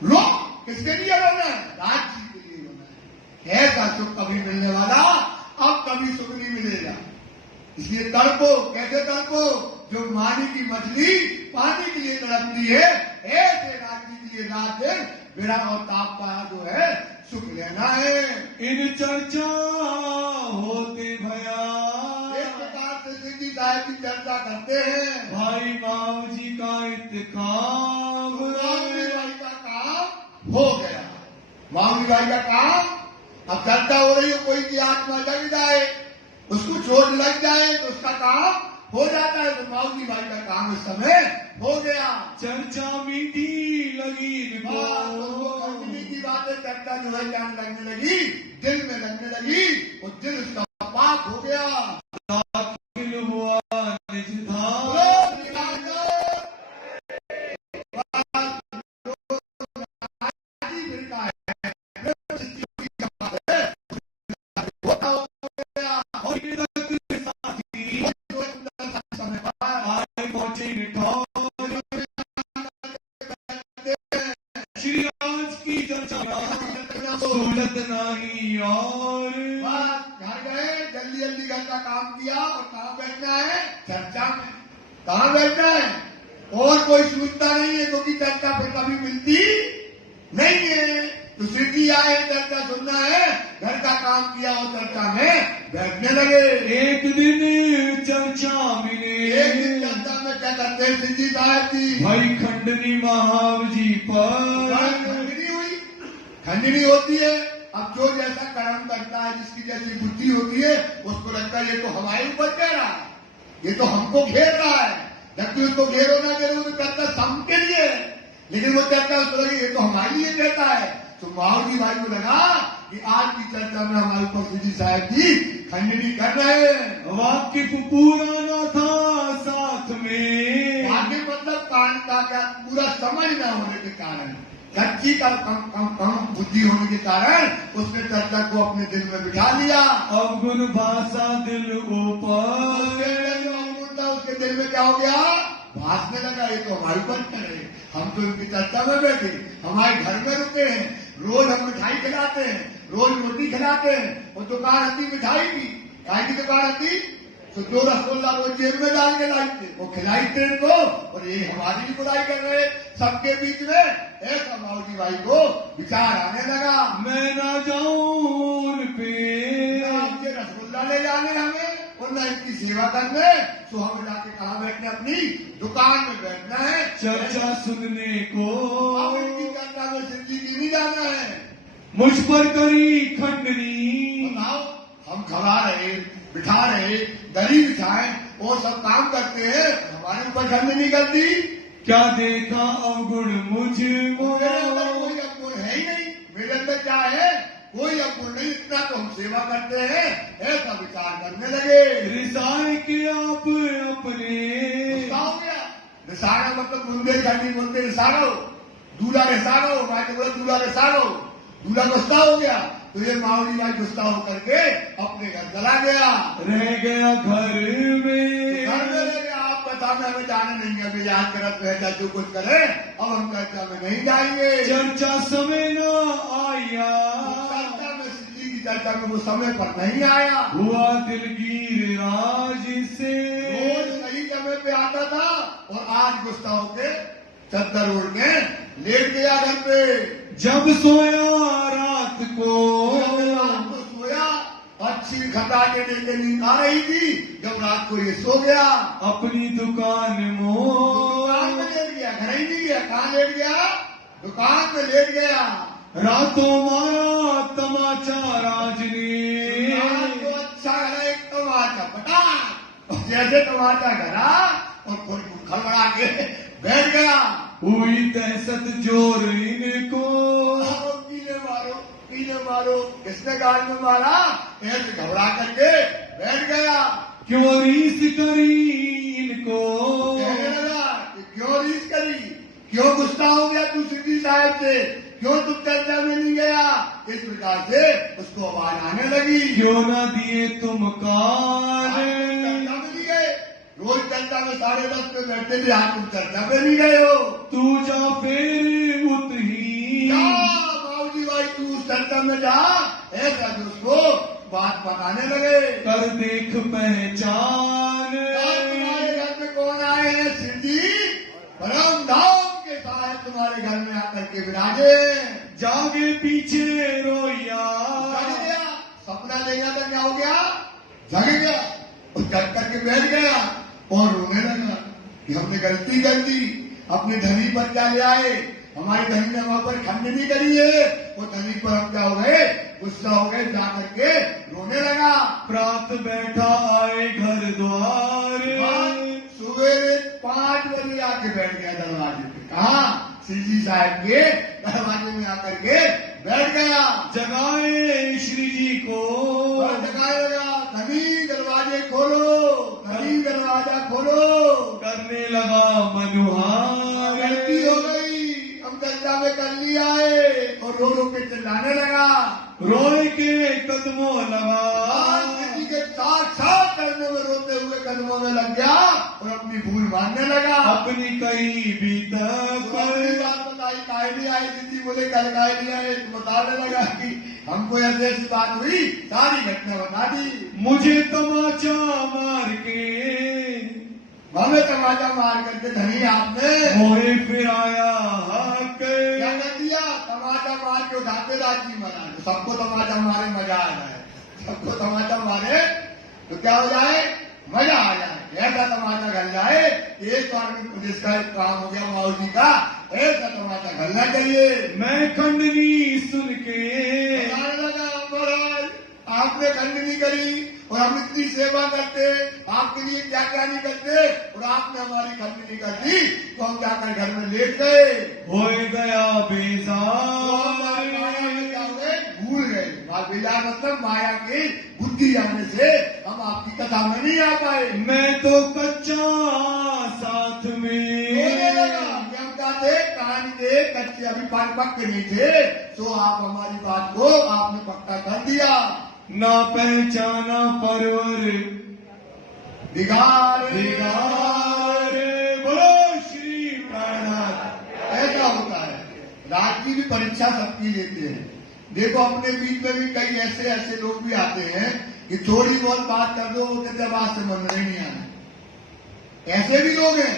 रो किसके लिए रोना है? राज्य के लिए रोना है। ऐसा सुख कभी मिलने वाला अब कभी सुख नहीं मिलेगा। इसलिए तड़पो। कैसे तड़पो? जो मानी की मछली पानी के लिए तड़पती है, ऐसे राज्य के लिए रात दिन विरह और ताप का जो है सुख लेना है। इन चर्चा होते भया, इस प्रकार से सिद्धि साहिब की चर्चा करते हैं। भाई माम जी का इंतकाम, मामूली भाई का काम हो गया। मामूली भाई का काम अब चर्चा हो रही है, कोई की आत्मा जग जाए, उसको चोट लग जाए तो उसका काम हो जाता है। तो माऊजी भाई का काम इस समय हो गया। चर्चा मीठी लगी कंपनी की बातें चर्चा जो है क्या लगने लगी? दिल में लगने लगी, और दिल उसका पाक हो गया। दाखिल हुआ निज धाम, श्री आज की चर्चा सहूलत नहीं और घर गए, जल्दी जल्दी घर का काम किया, और कहाँ बैठना है? चर्चा में। कहाँ बैठना है? और कोई सूझता नहीं है, क्योंकि चर्चा फिर कभी मिलती नहीं है। तो सिद्धि आए, चर्चा सुनना है, घर का काम किया और चर्चा में बैठने लगे। एक दिन चर्चा मिले, एक दिन चर्चा में क्या करते हैं सिद्धि साहब जी? भाई खंडनी महाव जी पर खंडनी हुई। खंडनी होती है। अब जो जैसा कर्म करता है, जिसकी जैसी बुद्धि होती है, उसको लगता है ये तो हमारे ऊपर कह रहा है, ये तो हमको घेर रहा है। जबकि उसको घेरो ना घेरो, तो करता सबके लिए, लेकिन वो चर्चा उसको लगी ये तो हमारे लिए कहता है। तो माहौजी भाई को लगा कि आज की चर्चा में हमारे ऊपर सिद्धि साहब जी खंडनी कर रहे हैं। वाकिफ पूरा न था साथ में, वाकिफ मतलब कान का क्या पूरा समझ न होने के कारण, कच्ची कम बुद्धि होने के कारण उसने चर्चा को अपने दिल में बिठा लिया। अवगुण भाषा दिल ऊपर, अवगुण था उसके दिल में क्या हो गया, भासने लगा ये तो हमारे ऊपर है, हम तो इनकी चर्चा में बैठे, हमारे घर में रुके हैं, रोज हम मिठाई खिलाते हैं, रोज रोटी खिलाते हैं, और दुकान आती मिठाई की, काय की दुकान आती तो जो रसगुल्ला रोज जेब में डाल के लाते वो खिलाई थे इनको, और ये हमारी भी बुराई कर रहे सबके बीच में। ऐसा माऊजी भाई को विचार आने लगा, मैं ना जाऊं उन पे, आपके रसगुल्ला ले जाने हमें और न इनकी सेवा करने, तो हम जाके कहाँ बैठने, अपनी दुकान में बैठना है, चर्चा सुनने को, अब इनकी चर्चा में सिद्धि की नहीं जाना है। मुझ पर करी खंडनी, बताओ हम खवा रहे बिठा रहे दरी बिछाए और सब काम करते हैं, हमारे ऊपर खंड नहीं करती। क्या देखा अवगुण मुझ मेरे अंदर कोई अवगुण है ही नहीं, मेरे अंदर क्या है, कोई अवगुण नहीं, इतना तो हम सेवा करते हैं, ऐसा विचार करने लगे। रिसाए के आप अपने, गुस्सा हो गया, रिसाना मतलब बुंदेलखंडी बोलते रिसानो, दूल्हा रिसानो, मैं तो बोला दूल्हा रिसानो, दूल्हा गुस्सा हो गया, तो ये माऊली भाई गुस्सा होकर के अपने घर चला गया, रह गया घर में, घर में रह गया। आप बता में हमें जाने नहीं है, अभी याद करत रहता जो कुछ करे, अब हम चर्चा में नहीं जाएंगे। चर्चा समय न आया, चर्चा में सिद्धि की चर्चा में वो समय पर नहीं आया, हुआ दिलगीर राज से, रोज सही समय पे आता था और आज गुस्सा होके चद्दर ओढ़ के लेट गया घर पे। जब सोया रात को, रात को सोया, अच्छी खटा के लेके नींद आ रही थी, जब रात को ये सो गया, अपनी दुकान दुकान में लेट गया, घर ही नहीं गया, कहाँ लेट गया, दुकान में लेट गया। रातों मारा तमाचा राजनी, रात को अच्छा है एक तमाचा पटा, जैसे तमाचा घरा और खड़बड़ा के बैठ गया। हुई दहशत जोर इनको, पीले मारो, किसने गाल में मारा, ऐसे घबरा करके बैठ गया। क्यों रीस करी इनको, कहने लगा कि क्यों रीस करी, क्यों गुस्सा हो गया तू सिद्धि साहब से, क्यों तू चर्चा में नहीं गया, इस प्रकार से उसको आवाज आने लगी। क्यों ना दिए तुम कान, चर्चा में नहीं गए, रोज चर्चा में 10:30 पे बैठते थे, आज तुम चर्चा में नहीं गए हो, तू जा फिर उतही, माऊजी भाई तू चर्चा में जा, ऐसा जो उसको बात बताने लगे। कर देख पहचान, तुम्हारे घर में कौन आए हैं, सिद्धि परम धाम के साथ तुम्हारे घर में आकर के विराजे। जागे पीछे रोया, जग गया, सपना ले गया था, क्या हो गया, जग गया और जग करके बैठ गया और रोने लगा कि हमने गलती कर दी, अपने धनी पर क्या ले आए, हमारी धनी ने वहां पर खंडनी करी है, वो धनी पर हम क्या हो गए, गुस्सा हो गए, जा करके रोने लगा। प्रात बैठा आए घर द्वार, सवेरे 5 बजे आके बैठ गया दरवाजे पे, कहा सिद्धि साहब के दरवाजे में आकर के बैठ गया। जगाए श्री जी को, जगाए लगा, धनी दरवाजे खोलो, धनी दरवाजा खोलो, करने लगा मनुहार, गलती हो गई, हम चर्चा में कर लिया है, और रो रो के चिल्लाने लगा, रोए के कदमों लगा, किसी के साथ करने में रोते हुए कदमों में लग गया और अपनी भूल मानने लगा। अपनी कई बीतक बात बताई, काहे नहीं आई, सिद्धि बोले कल काहे नहीं आए, बताने लगा कि हमको ऐसी ऐसी बात हुई, सारी घटना बता दी। मुझे तमाचा मार के, हमें तमाचा मार करके धनी आपने मोहे फिर आया हक, क्या कर दिया, तमाचा मार के उठाते राजी मना, सबको तमाचा मारे मजा आ जाए, सबको तमाचा मारे तो क्या हो जाए, मजा आ जाए, ऐसा तमाचा घर जाए, एक बार में पुलिस का काम हो गया माऊजी का, ऐसा तमाचा घरना चाहिए। मैं खंडनी सुन के, लगा महाराज आपने खंडनी करी और हम इतनी सेवा करते, आपके लिए क्या क्या नहीं करते, और आपने हमारी खंडनी कर दी, तो हम जाकर घर में लेट गए, हो गया बेजार, भूल गए, बेजार मतलब माया की बुद्धि आने से हम आपकी कथा में नहीं आ पाए। मैं तो कच्चा साथ में, हम क्या थे, कहानी थे थे कच्चे, अभी पक्के नहीं थे, तो आप हमारी बात को आपने पक्का कर दिया। ना पहचाना परवर दिगार दिगार, बोलो श्री प्राणनाथ। ऐसा होता है। राज की भी परीक्षा सबकी लेते हैं। देखो अपने बीच में भी कई ऐसे ऐसे लोग भी आते हैं कि थोड़ी बहुत बात कर दो, वो कहते बात से मन नहीं आना। ऐसे भी लोग हैं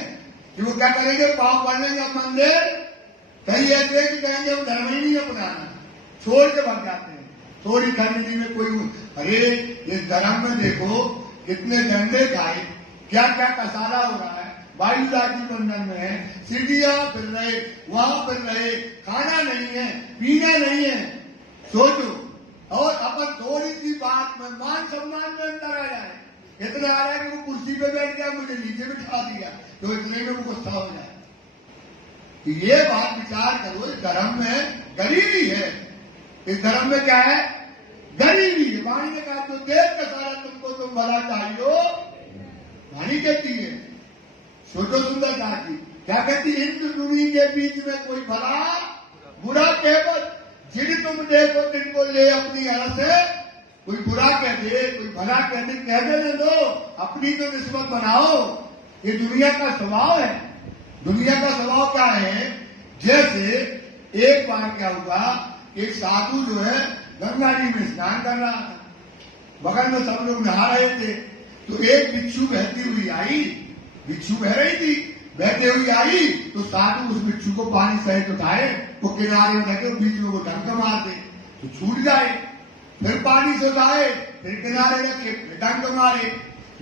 कि वो क्या करेंगे, पाप पढ़ लेंगे मंदिर, कई ऐसे हैं कि कहेंगे हम धर्म ही नहीं अपनाना, छोड़ के भाग जाते हैं। थोड़ी खंडनी में कोई, अरे इस धर्म में देखो कितने डंडे खाए, क्या क्या कसारा हो रहा है, वायु राजी बंधन में है, सीढ़ियां फिर रहे, वहां फिर रहे, खाना नहीं है, पीना नहीं है। सोचो, और अपन थोड़ी सी बात में मान सम्मान में अंतर आ जाए, इतना आ रहा है कि वो कुर्सी पे बैठ गया, मुझे नीचे बिठा दिया, तो इतने में वो गुस्सा हो जाए। ये बात विचार करो, इस धर्म में गरीबी है। इस धर्म में क्या है, गरीबी है। वाणी ने कहा तो देव का सारा तुमको तुम भला चाहिए, वाणी कहती है। सोचो सुंदरता की, क्या कहती है, हिंदू दुनिया के बीच में कोई भला बुरा कहवत, जिन तुम देखो तिनको ले अपनी हर से, कोई बुरा कह दे कोई भला कह दे, कह देने दो, अपनी तो निस्बत बनाओ। ये दुनिया का स्वभाव है। दुनिया का स्वभाव क्या है, जैसे एक बार क्या हुआ, एक साधु जो है गंगा जी में स्नान कर रहा था, बगल में सब लोग नहा रहे थे, तो एक बिच्छू बहती हुई आई, बिच्छू बह रही थी, बहते हुई आई, तो साधु उस बिच्छू को पानी सहित उठाए, वो किनारे में रखे, बीच में वो डंक मार दे तो छूट जाए, फिर पानी से उठाए, फिर किनारे रखे, फिर डंक मारे,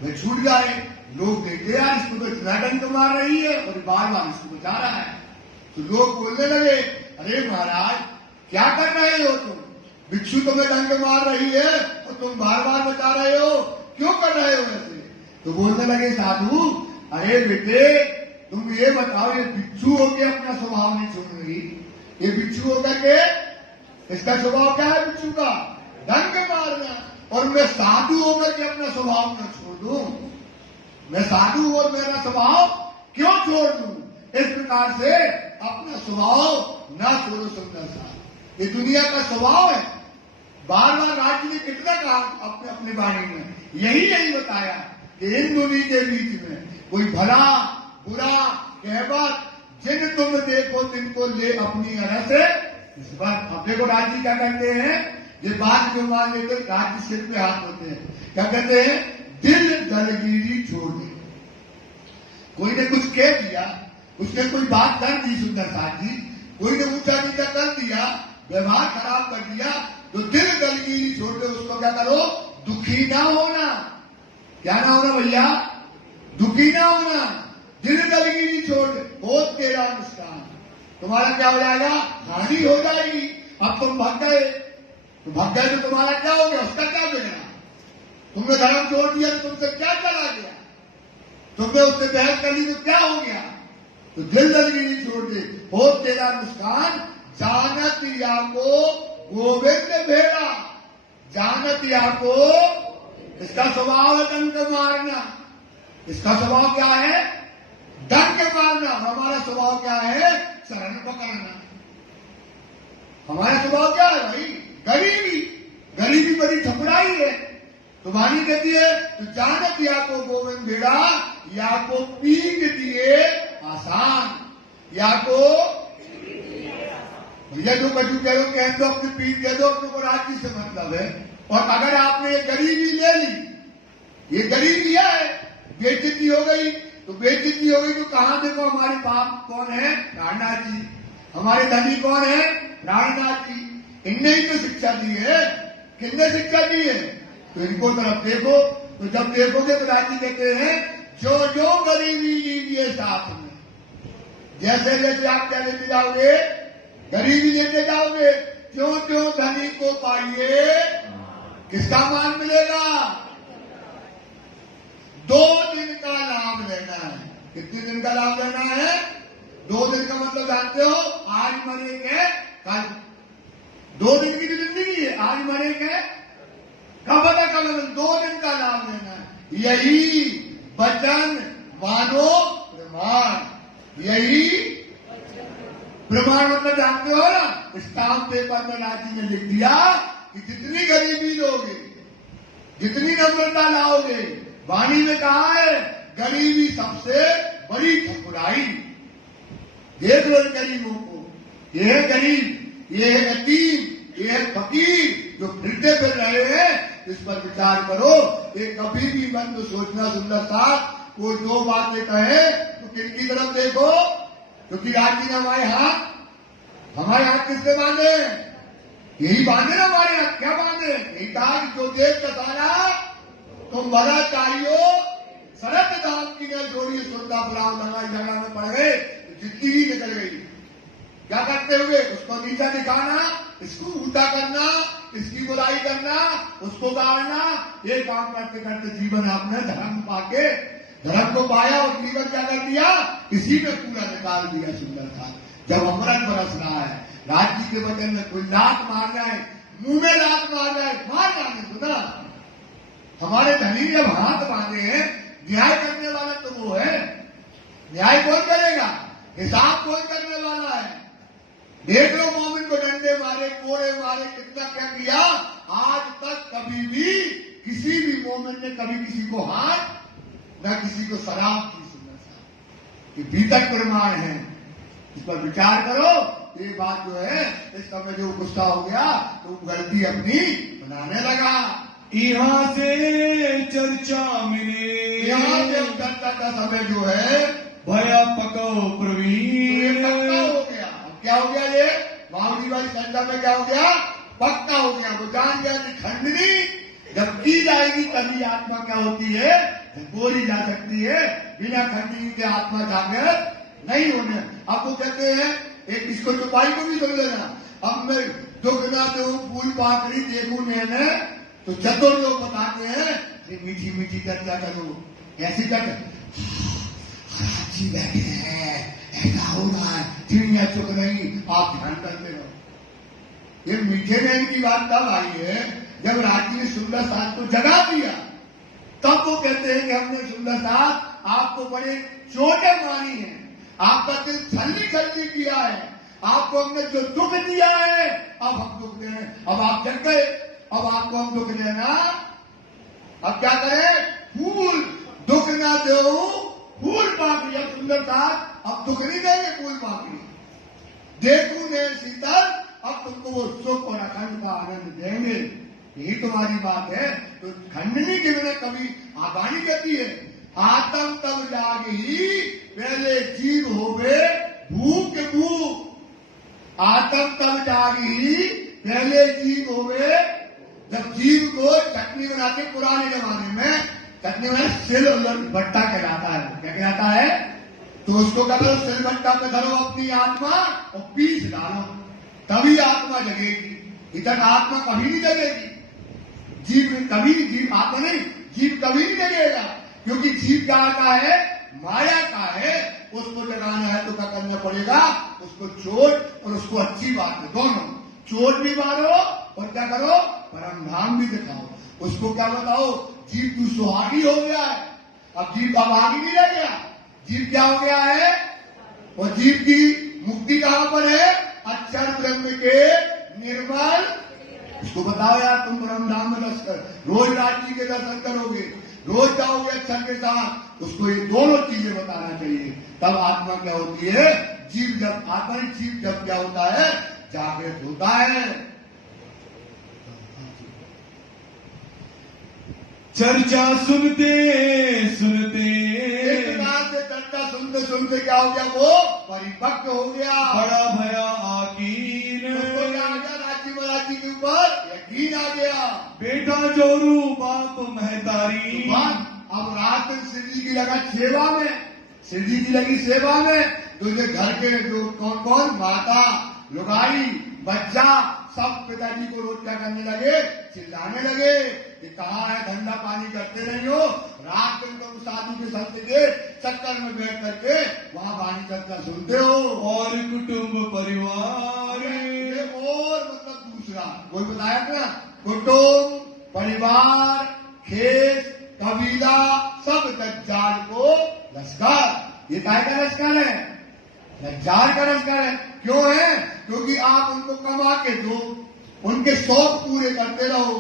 फिर छूट जाए। लोग देखते यार इसको तो इतना डंक मार रही है और बार बार इसको बचा रहा है। तो लोग बोलने लगे, अरे महाराज क्या कर रहे हो तुम, बिच्छू तुम्हें डंक मार रही है और तुम बार बार बचा रहे हो, क्यों कर रहे हो ऐसे? तो बोलने लगे साधु, अरे बेटे तुम ये बताओ, ये बिच्छू होकर अपना स्वभाव नहीं छोड़ रही, ये बिच्छू होकर के इसका स्वभाव क्या है, बिच्छू का डंक मारना, और मैं साधु होकर के अपना स्वभाव न छोड़ दूं, मैं साधु और मेरा स्वभाव क्यों छोड़ दूं? इस प्रकार से अपना स्वभाव ना छोड़ो। सुंदर सा ये दुनिया का स्वभाव है। बार बार राज्य ने कितना कहा अपने अपनी वाणी में, यही बताया कि इन दुनिया के बीच में कोई भला बुरा कहवत, जिन तुम देखो तिनको ले अपनी अरह से। इस बार अब देखो राज्य क्या कहते हैं, ये बात जो मान लेते राज्य सिर पे हाथ होते हैं, क्या कहते हैं, दिल दलगीरी छोड़ दे। कोई ने कुछ कह दिया, उसने कोई बात कर दी सुंदर साथ जी, कोई ने ऊंचा नीचा कर दिया, व्यवहार खराब कर दिया, तो दिल दलगीरी छोड़ दे। उसको क्या करो, दुखी ना होना। क्या ना होना भैया, दुखी ना होना, दिल दलगीरी छोड़ दे, बहुत तेरा नुकसान, तुम्हारा क्या हो जाएगा, हानि हो जाएगी। अब तुम भाग गए, तो भाग गए तो तुम्हारा क्या हो गया, उसका क्या बिगड़ा? तुमने धर्म छोड़ दिया तो तुमसे क्या चला गया, तुमने उससे बहस कर ली तो क्या हो गया? तो दिल दलगीरी छोड़ दे, हो तेरा नुकसान। जानत या को गोविंद भेड़ा, जानत या को, इसका स्वभाव है डंक मारना, इसका स्वभाव क्या है, डंक मारना। हमारा स्वभाव क्या है, शरण पकड़ना। हमारा स्वभाव क्या है भाई, गरीबी, गरीबी बड़ी ठपड़ाई है। तो वाणी कहती है, तो जानत या को गोविंद भेड़ा, या को पीट दिए आसान, या को भैया जो कजू कह लो कह दो, अपनी पीट दे दो, अपने को राज्य से मतलब है। और अगर आपने ये गरीबी ले ली, ये गरीबी है, बेइज्जती हो गई, तो बेइज्जती हो गई तो कहां देखो हमारे बाप कौन है, प्राणनाथ जी, हमारे धनी कौन है, प्राणनाथ जी, इनने ही तो शिक्षा दी है। किसने शिक्षा दी है, तो इनको तरफ देखो। तो जब देखोगे तो राज्य कहते हैं, जो जो गरीबी लीजिए साथ में, जैसे जैसे आप क्या लेते जाओगे, गरीबी लेते जाओगे, क्यों क्यों धनी को पाइए, किसका मान मिलेगा, 2 दिन का लाभ लेना है। कितने दिन का लाभ लेना है, 2 दिन का मतलब जानते हो, आज मरेंगे कल, 2 दिन की जिंदगी है, आज मरेंगे कब पता कल, 2 दिन का लाभ लेना है। यही वचन मानो प्रमाण, यही प्रमाण मतलब जानते हो ना, स्टाम्प पेपर में राजी ने लिख दिया कि जितनी गरीबी लोगे, जितनी नम्रता लाओगे, वाणी में कहा है गरीबी सबसे बड़ी ठकुराई। देख लो गरीबों को, ये है गरीब, ये है यतीम, ये है फकीर जो फिरते फिर रहे हैं, इस पर विचार करो। ये कभी भी मन में सोचना सुंदर साहब, कोई दो बातें कहे तो किनकी तरफ देखो, क्योंकि आज की हमारे हाथ किसने बांधे हैं? यही बांधे ना हमारे हाथ, क्या बांधे? यही कहा कि जो देख का सारा तुम बड़ा चाहियो, शरद दाम की न जोड़ी सुरता बुलाओ, लड़ाई झगड़ा में पड़ गए, जिंदगी निकल गई। क्या करते हुए? उसको नीचा दिखाना, इसको ऊंचा करना, इसकी बुराई करना, उसको गाड़ना, ये काम करते करते जीवन आपने धर्म पाके, धर्म को पाया और जीवन क्या कर दिया? इसी में पूरा निकाल दिया। सुंदर था जब अमृत बरस रहा है, राज्य के वचन में कोई लात मार जाए, मुंह में लात मार जाए, मार जाने सुना। हमारे धनी जब हाथ बांधे हैं, न्याय करने वाला तो वो है। न्याय कौन करेगा? हिसाब कौन करने वाला है? देख लो मोमिन को डंडे मारे, कोड़े मारे, कितना क्या किया। आज तक कभी भी किसी भी मोमिन ने कभी किसी को हाथ न किसी को शराब की। सुंदर साहब ये भीतर प्रमाण है, इस पर विचार करो। ये बात जो है, इसका में जो गुस्सा हो गया तो गलती अपनी बनाने लगा। यहाँ से चर्चा मिले, यहाँ से चर्चा का समय जो है भया पको प्रवीण, तो ये पक्का हो गया। अब क्या हो गया? ये बावड़ी वाली चर्चा में क्या हो गया? पक्का हो गया। वो जान गया कि खंडनी जब की जाएगी तभी आत्मा क्या होती है? बोली जा सकती है। बिना खंडनी के आत्मा जागृत नहीं होने। अब वो कहते हैं, एक इसको चुपाई को भी सुन लेना। अब मैं दुख ना दो फूल पाकड़ी देखू नैने, तो चतुर लोग बताते हैं कि मीठी मीठी चर्चा करो, ऐसी कर बैठे हैं, ऐसा हो रहा है, चिड़िया चुप नहीं, आप ध्यान करते रहो। ये मीठे नैन की बात तब आई है जब राजी ने सुंदर साथ को जगा दिया। तब वो कहते हैं कि हमने सुंदर साथ आपको बड़े चोटें मारी हैं, आपका दिल छलनी छलनी किया है, आपको हमने जो दुख दिया है अब हम दुख दे रहे हैं। अब आप जग गए, अब आपको हम दुख देना, अब क्या करें? फूल दुख ना दो फूल पाकड़ी। अब सुंदर साथ अब दुख नहीं देंगे, फूल पाकड़ी देखू ने शीतल, अब तुमको वो सुख और अखंड का आनंद देंगे। यही तुम्हारी बात है। तो खंडनी के बिना कभी आबानी कहती है, आत्म तब जागी पहले जीव होवे भूख के भूख। आत्म तब जागी पहले जीव होवे। जब जीव को चटनी बनाते पुराने जमाने में, चटनी में सिल भट्टा कहलाता है। क्या कहलाता है? तो उसको करो सिल भट्टा पे धरो अपनी आत्मा और पीस डालो, तभी आत्मा जगेगी। इधर आत्मा कभी नहीं जगेगी। जीव कभी, जीव आत्मा नहीं, जीव कभी नहीं जगेगा, क्योंकि जीव का है? माया का है। उसको जगाना है तो क्या करना पड़ेगा? उसको चोट और उसको अच्छी बात है, दोनों चोट भी मारो और क्या करो? परम धाम भी दिखाओ। उसको क्या बताओ? जीव तू सुहागी हो गया है, अब जीव अभागी नहीं रह गया। जीव क्या हो गया है? और जीव की मुक्ति कहां पर है? अक्षर ब्रह्म के निर्मल। उसको बताओ यार, तुम ब्रह्म धाम में रोज राज जी के दर्शन करोगे, रोज जाओगे अक्षर के साथ। उसको ये दोनों चीजें बताना चाहिए, तब आत्मा क्या होती है? जीव जब आत्मा जीव जब क्या होता है? जागृत होता है। चर्चा सुनते सुनते, एक प्रकार से चर्चा सुनते सुनते क्या हो गया? वो परिपक्व हो गया। बड़ा भया आकीन, उसको क्या आ गया? राजी महाराजी के ऊपर यकीन आ गया। बेटा जोरू बात महतारी। अब रात शिव जी की लगा सेवा में, शिव जी की लगी सेवा में। तो ये घर के जो कौन कौन, माता, लुगाई, बच्चा, सब पिताजी को रोज क्या करने लगे? चिल्लाने लगे कि कहाँ है, धंधा पानी करते नहीं हो, रात दिन तुम साधु के संत के चक्कर में बैठ करके वहाँ वाणी चर्चा सुनते हो। और कुटुंब परिवार, और मतलब दूसरा कोई बताया ना, कुटुंब परिवार, खेत, कबीला, सब दज्जाल को लश्कर। ये काय का लश्कर है? दज्जाल का लश्कर है। क्यों है? क्योंकि आप उनको कमा के दो, उनके शौक पूरे करते रहो,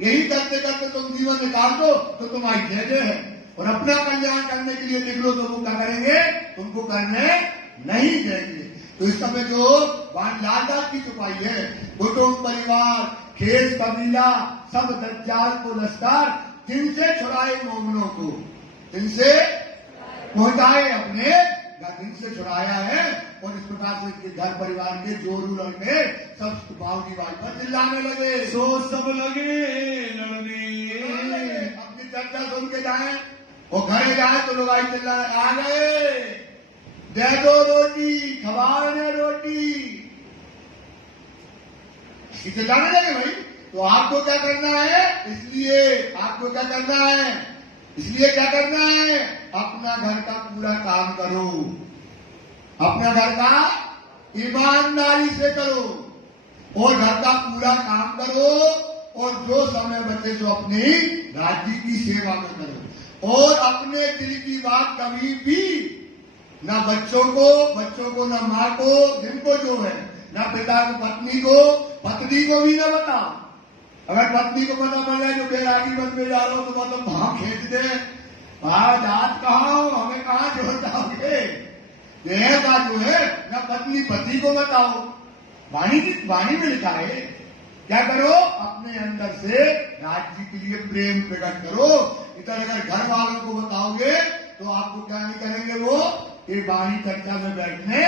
यही करते करते तुम जीवन निकाल दो तो तुम्हारी जय है। और अपना कल्याण करने के लिए निकलो तो वो क्या करेंगे? तुमको करने नहीं देंगे। तो इस समय जो लालदास की छुपाई है, कुटुंब परिवार खेस कबीला सब दज्जाल को लश्कर दिन से छुड़ाए मोमिनों को, दिन से पहुंचाए अपने दिन से छुड़ाया है। और इस प्रकार से इसके घर परिवार के जोरू लड़के सब बावजी बाई पर चिल्लाने लगे, सो सब लगे लड़ने। अपनी चर्चा सुन के जाए, वो घरे जाए तो लोग आई चिल्लाने आ गए, दे दो रोटी, खवाओ ने रोटी, चिल्लाने लगे भाई। तो आपको क्या करना है? इसलिए आपको क्या करना है? इसलिए क्या करना है? अपना घर का पूरा काम करो, अपना घर का ईमानदारी से करो और घर का पूरा काम करो। और जो समय बचे जो अपनी राज्य की सेवा में करो। और अपने दिल की बात कभी भी ना बच्चों को ना माँ को, जिनको जो है, ना पिता को पत्नी को भी ना बताओ। अगर पत्नी को पता पड़ जाए जो बैरागी बन में जा रहा हो तो मतलब वहां खींच दे, जात कहा हमें कहाँ जोड़ताओगे। यह बात जो है ना पत्नी पति को बताओ, वाणी में लिखा है क्या करो? अपने अंदर से राज्य के लिए प्रेम प्रकट करो। इधर अगर घर वालों को बताओगे तो आपको क्या नहीं करेंगे? वो ये वाणी चर्चा में बैठने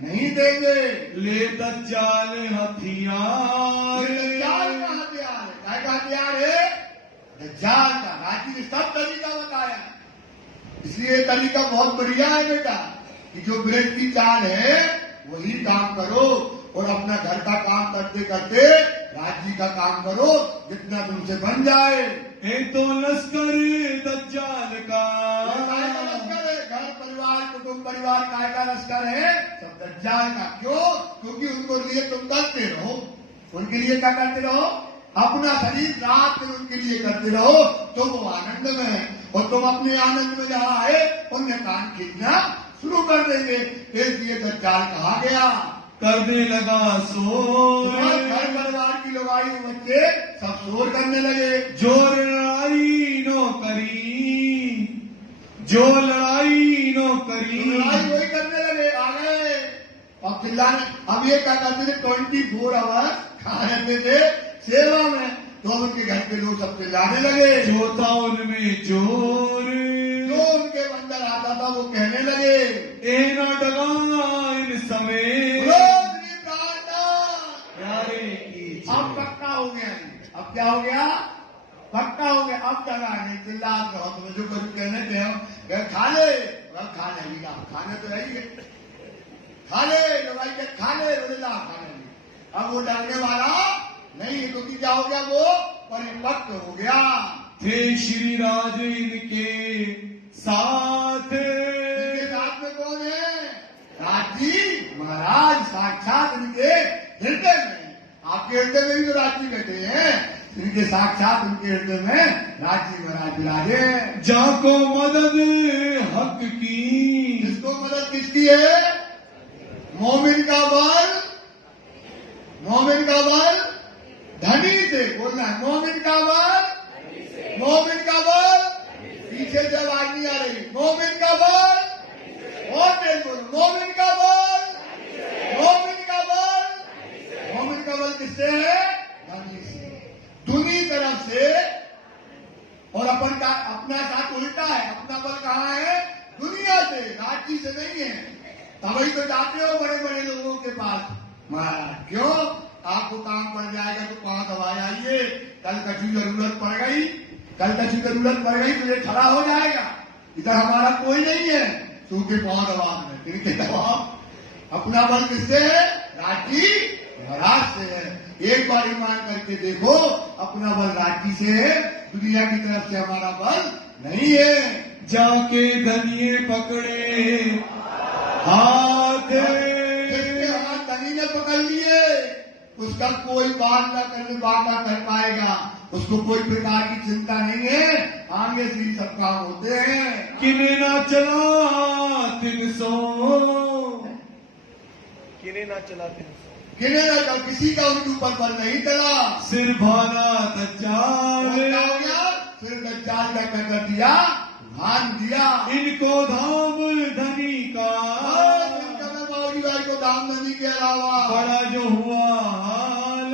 नहीं देंगे। ले दज्जाल हथियार, दज्जाल का हथियार है। क्या का हथियार है? दज्जाल का। राज्य ने सब तरीका बताया, इसलिए तरीका बहुत बढ़िया है बेटा कि जो ब्रज की चाल है वही काम करो। और अपना घर का काम करते करते राज्य का काम करो, जितना तुमसे बन जाए। ये तो लश्कर दज्जाल का, लश्कर है। घर परिवार कुटुंब परिवार काय का लश्कर है? सब दज्जाल का। क्यों? क्योंकि उनको लिए तुम करते रहो, उनके लिए क्या करते रहो? अपना शरीर रात में उनके लिए करते रहो तो वो आनंद में है। और तुम अपने आनंद में जहाँ आए उन्हें कान खींचना शुरू कर देंगे। इसलिए दज्जाल कहा गया, करने लगा शोर। घर परिवार की लोगाई बच्चे सब शोर करने लगे। जो लड़ाई नो करी, जो लड़ाई नो करी, लड़ाई वही करने लगे। आ गए अब चिल्लाने। अब ये क्या करते थे? 24 आवर खा रहते थे सेवा में, तो उनके घर के लोग सब चिल्लाने लगे। जो था उनमें जोर, जो उनके अंदर आता था वो कहने लगे, ए ना डगा इन समय प्यारे की। अब पक्का हो गया। अब क्या हो गया? पक्का हो गया। अब डरा नहीं, चिल्ला रहो। तुम्हें जो कुछ कहने थे खा ले, खा लेगा, खाने तो है, खा ले लड़ाई के, खा ले बोलेला, खा ले। अब वो डरने वाला नहीं है, क्योंकि क्या हो गया? वो परिपक्व हो गया। थे श्री राज इनके साथ, इनके साथ में कौन है? राजी महाराज साक्षात इनके हृदय में। आपके हृदय में भी तो राजी बैठे हैं, इनके साक्षात उनके हृदय में राजी महाराज विराजे। जाको मदद हक की, जिसको मदद किसकी है? मोमिन का बल, मोमिन का बल धनी से बोलना है। मोमिन का बल, मोमिन का बल, पीछे से आवाज नहीं आ रही। मोमिन का बल और तेज बोलो, मोमिन का बल, मोमिन का बल। मोमिन का बल किससे है? धनी से, दूसरी तरफ से। और अपन का अपना साथ उल्टा है, अपना बल कहाँ है? दुनिया से, राज्य से नहीं है। तभी तो जाते हो बड़े बड़े लोगों के पास महाराज। क्यों? आपको काम पड़ जाएगा तो कहाँ दवाई आइए, कल कछु जरूरत पड़ गई, कल कछु जरूरत पड़ गई तो ये खड़ा हो जाएगा। इधर हमारा कोई नहीं है, सूखे पांव दबा में इनके दबाव। अपना बल किससे है? राजी महाराज से है। एक बार ईमान करके देखो, अपना बल राजी से है, दुनिया की तरफ से हमारा बल नहीं है। जाके धनिये पकड़े हाथ, जिसके हाथ धनी ने पकड़ लिए उसका कोई बात ना कर पाएगा, उसको कोई प्रकार की चिंता नहीं है, आगे से ही सब काम होते हैं। किने ना चला 300, किन्हें ना चलाते हैं किने ना चल, किसी का उनके ऊपर बल नहीं चला। सिर भाना दज्जाल, और क्या हो गया? फिर दज्जाल का क्या कर दिया? भान दिया। इनको धाम धनी का बाबूजी भाई को दाम धनी के अलावा बड़ा जो हुआ हाल,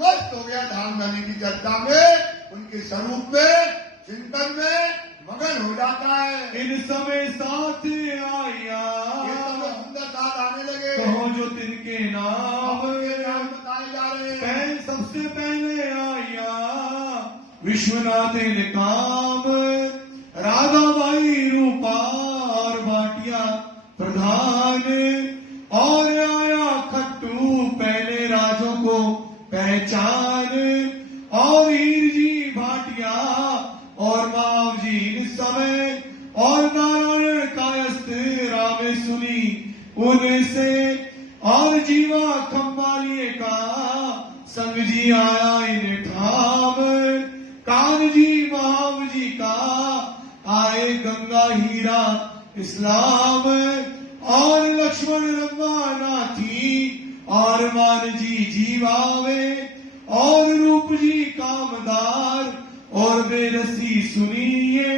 मस्त हो गया धाम धनी की चर्चा में, उनके स्वरूप में, चिंतन में मगन हो जाता है। इन समय साथ आया, ये समय सुंदर साथ आने लगे। कहो जो तिनके नाम, ये नाम बताए जा रहे हैं। सबसे पहले आया विश्वनाथ ने काम, राधाबाई रूपा और भाटिया प्रधान, और आया खट्टू पहले राजों को पहचान, और हीर जी भाटिया और मावजी इस समय, और नारायण कायस्थ रामे सुनी उनसे, और जीवा खम्बालिए का संग जी आया इन ठाम, कान जी महाव जी का आए गंगा हीरा इस्लाम, और लक्ष्मण रंगाना थी और मान जी जीवावे, और रूप जी कामदार और बेरसी सुनिए,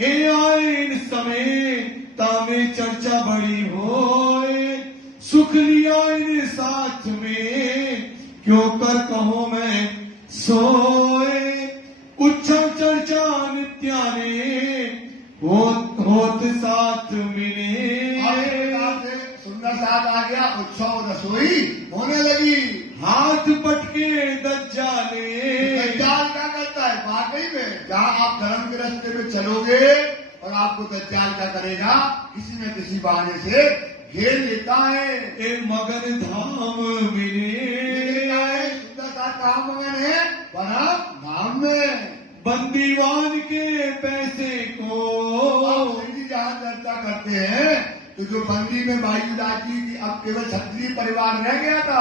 ए आए इन समय तामे चर्चा बड़ी होए, सुख लिया इन साथ में क्यों कर कहो मैं सोए, उच्छल चर्चा नित्याने होत साथ मिले। सुंदर साथ आ गया, उत्सव रसोई होने लगी। हाथ पटके दज्जाले, दज्जाल क्या करता है? वाकई में जहाँ आप धर्म के रास्ते में चलोगे और आपको दज्जाल क्या करेगा? किसी न किसी बहाने से घेर लेता है। ए मगन धाम मिले, सुंदर साथ कहाँ मगन है? परम धाम में। बंदीवान के पैसे को, जहाँ चर्चा करते हैं तो जो बंदी में बाईदास जी की अब केवल क्षत्रिय परिवार रह गया था,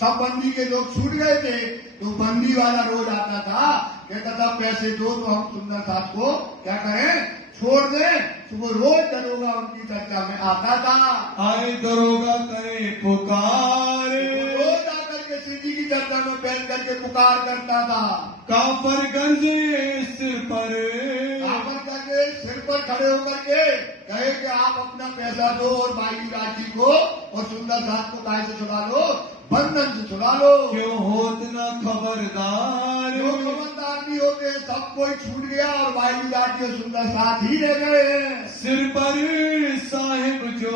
सब बंदी के लोग छूट गए थे, तो बंदी वाला रोज आता था, कहता था पैसे दो तो हम सुंदर साथ को क्या करें? छोड़ दें। तो वो रोज दरोगा उनकी चर्चा में आता था। आए दरोगा करे पुकारे, रोज आकर के श्री जी की चर्चा में बैठ करके पुकार करता था। काफर गरजे सिर पर, काफर करके सिर पर खड़े होकर के कहे कि आप अपना पैसा दो और बाई राजी को और सुंदर साथ को काय से छुड़ा लो, बंधन से छुड़ा लो। क्यों होत न खबरदार, जो खबरदार नहीं होते, सब कोई छूट गया और बाई राजी और सुंदर साथ ही रह गए हैं। सिर पर साहिब जो,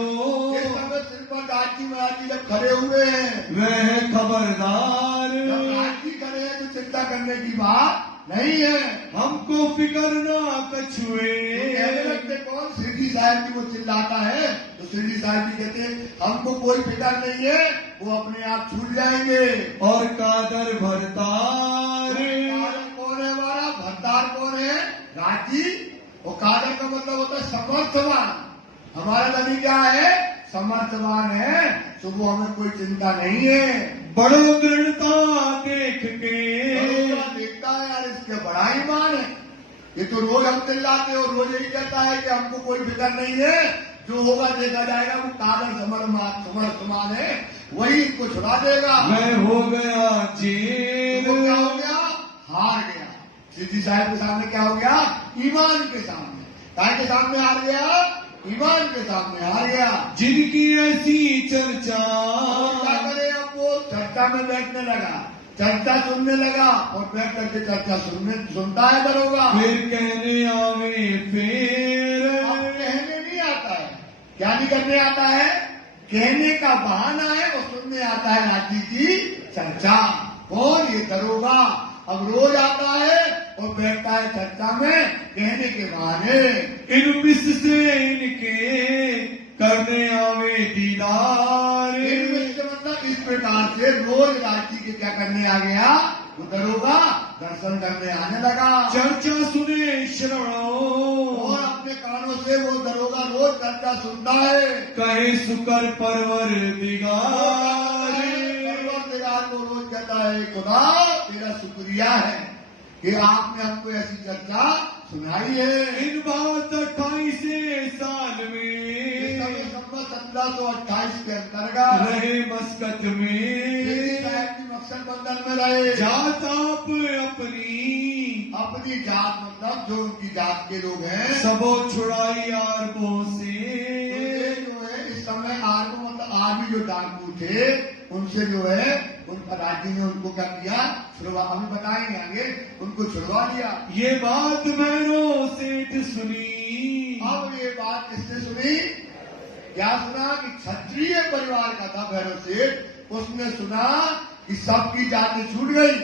इस समय सिर पर राजी महाराजी जब खड़े हुए हैं, वह खबरदार, जब राजी खड़े हैं तो चिंता करने की बात नहीं है। हमको फिकर ना कछुए, कहने लगते कौन? श्री साहब जी को चिल्लाता है तो श्री साहब जी कहते हमको कोई फिक्र नहीं है, वो अपने आप छूट जाएंगे। और कादर भरतार, कादर कौन है? हमारा भरतार कौन है? राजी। वो कादर का मतलब होता है समर्थवान। हमारा नबी क्या है? समर्थवान है, तो वो हमें कोई चिंता नहीं है। बड़ो दृढ़ता देख के, देखता है यार इसके बड़ा ईमान है, ये तो रोज हम चिल्लाते और रोज यही कहता है कि हमको कोई फिक्र नहीं है, जो होगा देखा जाएगा। वो कादर समर्थमान है, वही इनको छुड़ा देगा। मैं हो गया जेल, तो क्या हो गया? हार गया। सिद्धि साहब के सामने क्या हो गया? ईमान के सामने। काय के सामने हार गया? ईमान के सामने हार गया। जिनकी ऐसी चर्चा, क्या करे? अब वो चर्चा में बैठने लगा, चर्चा सुनने लगा और बैठ करके चर्चा सुनता है दरोगा। फिर कहने आवे फिर, अब कहने नहीं आता है। क्या नहीं करने आता है? कहने का बहाना है, और सुनने आता है राजी की चर्चा। कौन? ये दरोगा। अब रोज आता है और बैठता है चर्चा में कहने के बहाने। इन मिस से इनके करने आवे दीदार, मतलब इस प्रकार से रोज राजी के क्या करने आ गया? वो दरोगा दर्शन करने आने लगा। चर्चा सुने श्रवणों, और अपने कानों से वो दरोगा रोज चर्चा सुनता है। कहे सुकर परवर दिगार, परवरदिगार को रोज कहता है खुदा तेरा शुक्रिया है कि आपने हमको ऐसी चर्चा सुनाई है। इन बात 28 साल में, इस समय 27 1528 के अंतर्गत रहे मस्कत श्री में, साहब की मकसद बंधन में रहे। जात आप अपनी जात मतलब जो उनकी जात के लोग हैं, सबो छुड़ाई अरबों तो से। ये जो है इस समय आर्मी मतलब आर्मी जो डाकू थे उनसे जो है उनका राज्य ने उनको क्या किया, छुड़वा, अभी बताएंगे आगे, उनको छुड़वा दिया। ये बात मैंने सेठ सुनी, अब ये बात किसने सुनी? क्या सुना? कि क्षत्रिय परिवार का था भैरव सेठ, उसने सुना कि सबकी जातें छूट गई,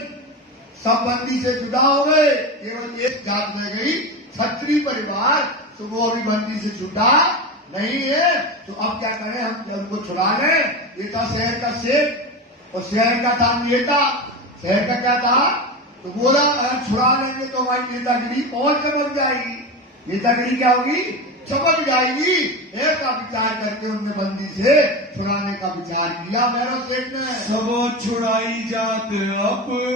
सब बंदी से जुदा हो गए, केवल एक जात रह गई, क्षत्रिय परिवार। तो वो अभी बंदी से छूटा नहीं है, तो अब क्या करें, हम उनको छुड़ा लें। ये था शहर का सेठ और शहर का था नेता। शहर का क्या था? तो बोला अगर छुड़ा लेंगे तो हमारी नेतागिरी और चमक जाएगी। नेतागिरी क्या होगी? चमक जाएगी। ऐसा विचार करके उनने बंदी से छुड़ाने का विचार किया भैरव सेठ ने। सबो छुड़ाई जात अपनी,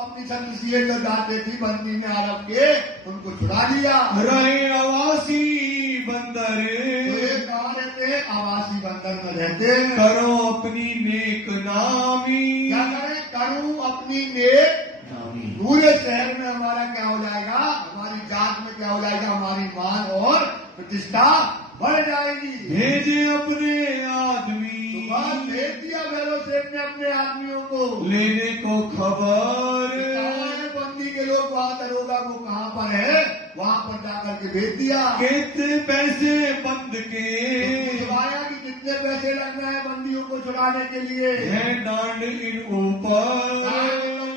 अपनी क्षत्रिय जो जाते थी बंदी में आरब के, उनको छुड़ा लिया। रहे आवासी बंदर, तो ये कहाँ रहते हैं? आवासी बंदर में रहते हैं। करो अपनी नेक नामी। क्या करें? करूं अपनी नेक, पूरे शहर में हमारा क्या हो जाएगा, हमारी जात में क्या हो जाएगा, हमारी मान और प्रतिष्ठा बढ़ जाएगी। भेजे अपने आदमी, तो बात भेज दिया भैरव सेठ ने अपने आदमियों को। लेने को खबर, कहाँ है बंदी के लोग, वहाँ दरोगा वो कहाँ पर है, वहाँ पर जाकर के भेज दिया। कितने पैसे बंद के, पूछवाया कि कितने पैसे लगना है बंदियों को छुड़ाने के लिए। है डांड इन ऊपर,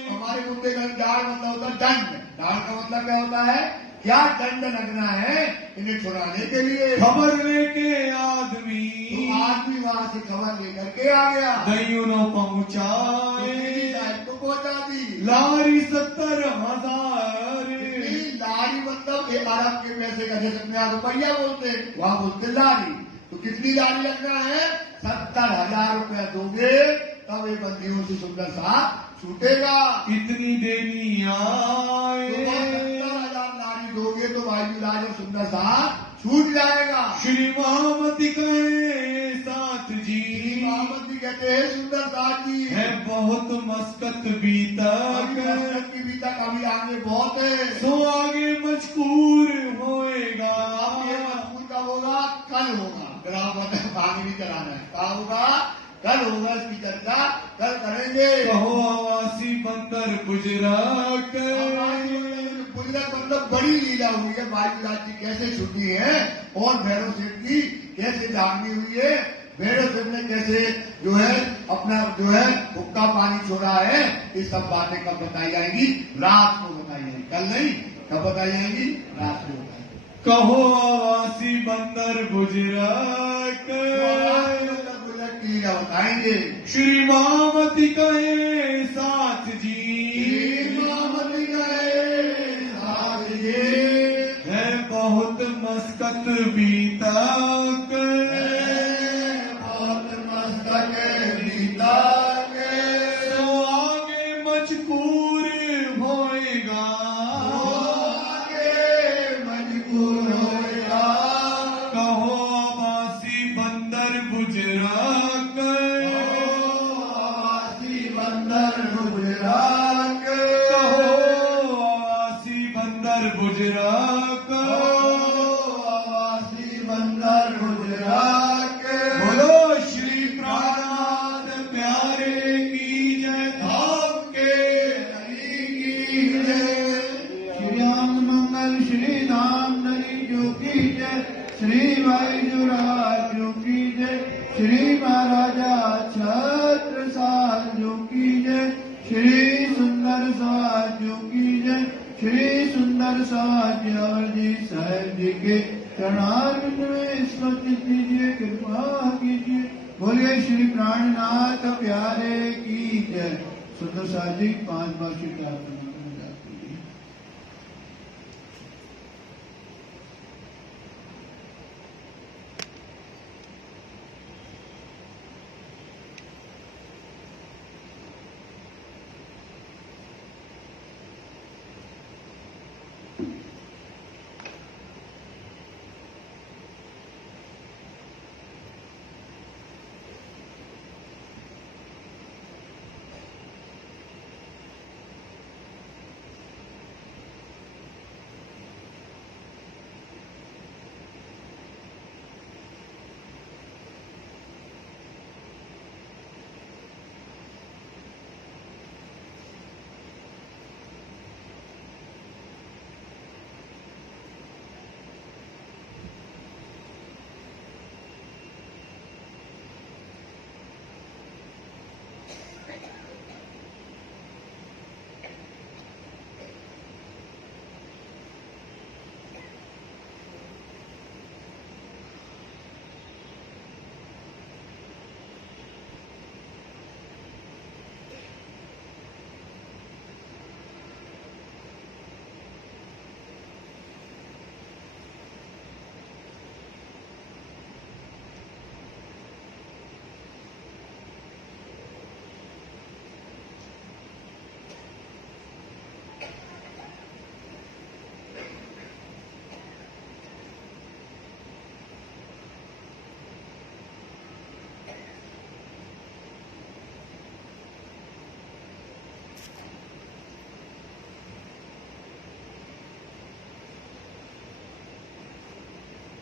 हमारे मुद्दे का डांड मतलब होता है दंड। डांड का मतलब क्या होता है? क्या दंड लगना है इन्हें छुड़ाने के लिए। खबर लेके आदमी, तो आदमी वहाँ से खबर लेकर के आ गया, दयूनो तो पहुँचाए, श्री साहब को पहुंचा दी। लारी 70,000, लारी मतलब एक अरब के पैसे का, जैसे अपने यहाँ रुपया बोलते हैं, वहाँ बोलते लारी। तो कितनी लारी लगना है? 70,000 रुपया दोगे तब ये बंदियों से सुंदर सा छूटेगा। कितनी देनी आए, तो 70,000 लारी दोगे तो भाई इलाज और सुंदर सा छूट जाएगा। श्री महामती कहे साथ जी, महामती कहते हैं सुंदर साथ जी है बहुत मस्कत बीता, की भी तक अभी आगे बहुत है। सो आगे मजकूर होएगा। अब ये मजबूर का होगा, कल होगा। ग्राम आगे भी चलाना है, क्या होगा? कल होगा, इसकी चर्चा कल करेंगे। कहो आवासी बंदर गुजरात, गुजरात मतलब बड़ी लीला हुई है, बाजीराज जी कैसे छुट्टी है और भैरव सेठ की कैसे जागनी हुई है, भैरव सेठ ने कैसे जो है अपना जो है हुक्का पानी छोड़ा है, ये सब बातें कब बताई जाएंगी? रात को बताई जाएंगी, कल नहीं। कब बताई जाएंगी? रात को बताई। कहो आवासी बंदर गुजरात, गुजरात की लीला बताएंगे। श्री महामती कहे साथ जी, महामती गए साथ ये है बहुत मस्कत बीता, बहुत मस्तक बीता के सो आगे मजकूर होएगा। आगे मजबूर होएगा। कहो आवासी बंदर गुजरात, आवासी बंदर गुजरात कहो आवासी बंदर गुजरात, आवासी बंदर गुजरात बोलो श्री प्राणनाथ प्यारे की जय, धाम के हरि की जय। श्री राम मंगल श्री राम नरी जो की जय, श्री वायुराज जो की जय, श्री महाराजा छत्रसाल जो की जय, श्री सुंदर साज जो की जय, श्री सुंदर साज और जी साहब जी के चरणारविंद में स्मृति कीजिए, कृपा कीजिए। बोलिए श्री प्राणनाथ प्यारे की जय। सुंदर साज जी 5 बार श्री प्रार्थना जाती है।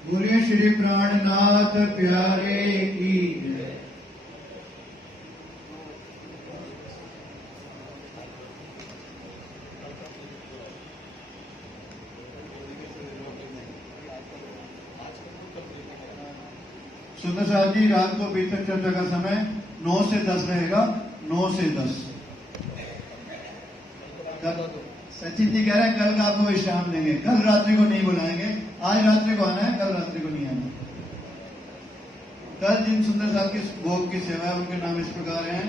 बोलिए श्री प्राणनाथ प्यारे की जय। सुंदर साहब जी, रात को बीतक चर्चा का समय 9 से 10 रहेगा। 9 से 10। सचिन जी कह रहे हैं कल का आपको विश्राम देंगे, कल रात्रि को नहीं बुलाएंगे। आज रात्रि को आना है, कल रात्रि को नहीं आना। कल जिन सुंदर साहब की भोग की सेवा है उनके नाम इस प्रकार हैं: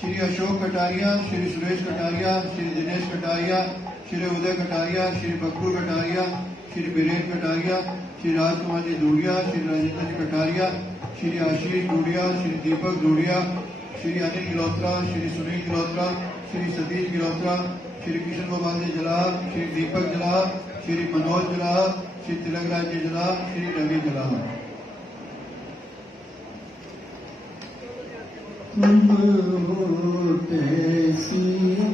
श्री अशोक कटारिया, श्री सुरेश कटारिया, श्री दिनेश कटारिया, श्री उदय कटारिया, श्री बकरू कटारिया, श्री बीरेन कटारिया, श्री राजकुमार जी डूडिया, श्री राजेंद्र जी कटारिया, श्री आशीष डूडिया, श्री दीपक डूडिया, श्री अनिल गिलोत्रा, श्री सुनील गिलोत्रा, श्री सतीश गिलोत्रा, श्री कृष्ण गोपाल जी जलाल, श्री दीपक जलाल, श्री मनोज जलाल, श्री तिलक राज जी जलाल, श्री रवि जलाल। तुम हो कैसी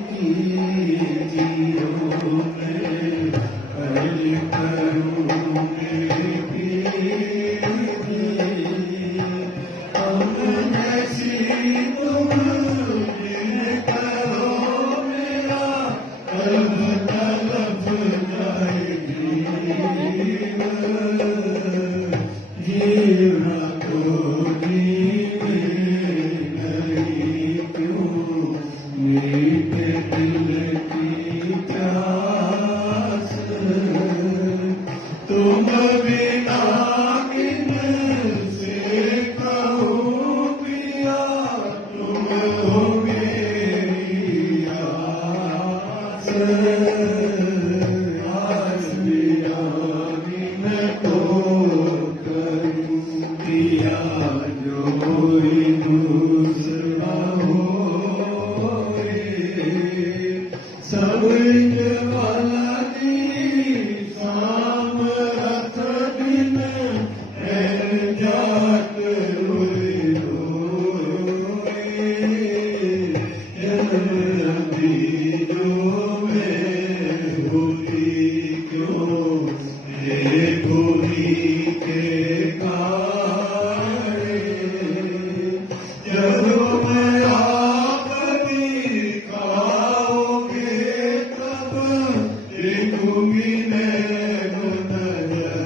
कीजियो मैं हरि करूं मेरे पीर, हम जैसी तुम जिन करो मेरा अब तलब जाएगी जीवन को जीवे नहीं क्यों मेरे दिल की प्यास, तुम बिना किन से कहूँ पिया तुम हो मेरी आस, आस बिना बिन को करूँ पिया जो दूसरा होए, सब वाला दी सामरथ बिन है जात रोए रोए, जल्दी जो मैं होती क्यों हे भूमि के कारे, जब मैं आप दिखाओगे तब देखूंगी नैनो नजर,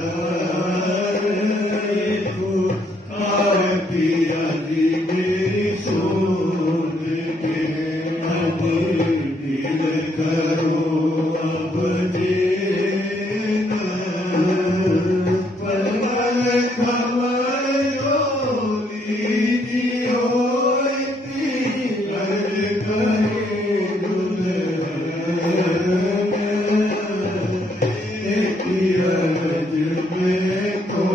खाए पिया दी मेरी सोन के अब दिल करो अब जेना, पलवल खबर जो लीजियो इतनी कर करे दुल्हन, एक अरज में को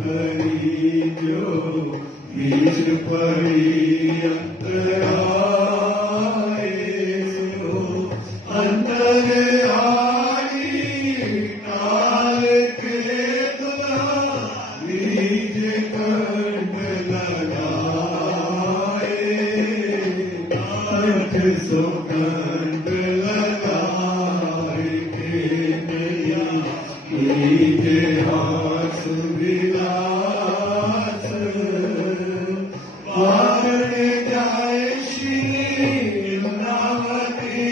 करी जो बीच पड़ी अंतराए सो, अंतर आई काल के दुला बीज कंठ लगाए, कंठ सो कंठ लगाए के नैया कीजे हास विलास, पावन जाए श्री नावती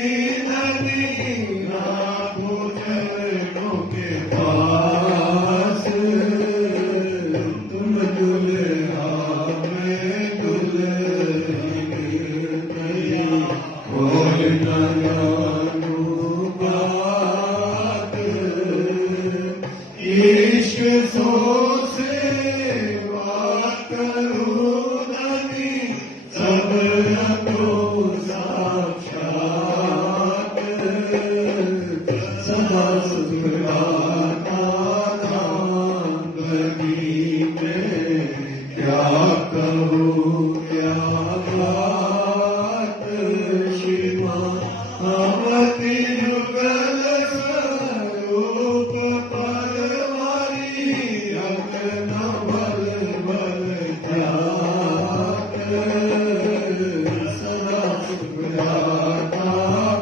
नदी नाभो चरणों के पास, तुम दुल्हा मैं दुल्हन मैया और न जानू बात, इश्क सो सेवा करूं नदी सब रखो साक्षात, सदा सुखदाता नाम बनी में क्या कहूँ क्या बात, शिवा अवति युगल स्वरूप परवारी अगन बल बल जात, सदा सुखदाता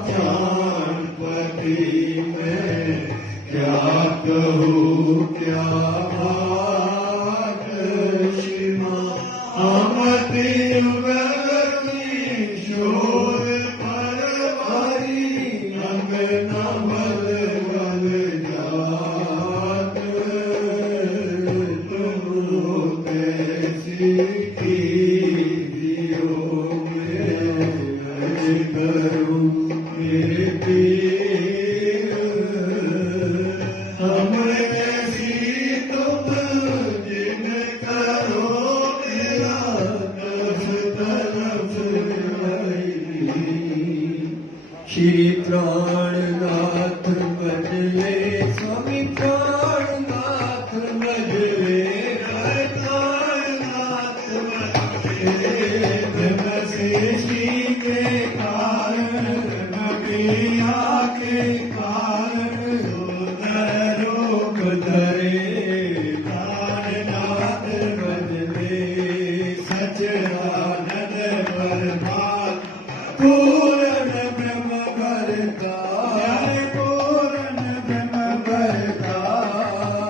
ज्ञानपति में क्या कहूँ क्या बात श्री महामती युगल की शोर परवारी अंगना बल बल जात तुम कैसी की दियो मैं करूँ मेरे पीर हम कैसी तुम जिन करो मेरा तरफ श्री प्राणनाथ बदले स्वामी प्राणनाथ बदले प्राणनाथ बदले ब्रह्म से श्री के कारण ब्रह्मिया के कारण रोग धरे प्राणनाथ बदले सच्चिदानंद परमात्मा पूर्ण ब्रह्म करता पूर्ण ब्रह्म करता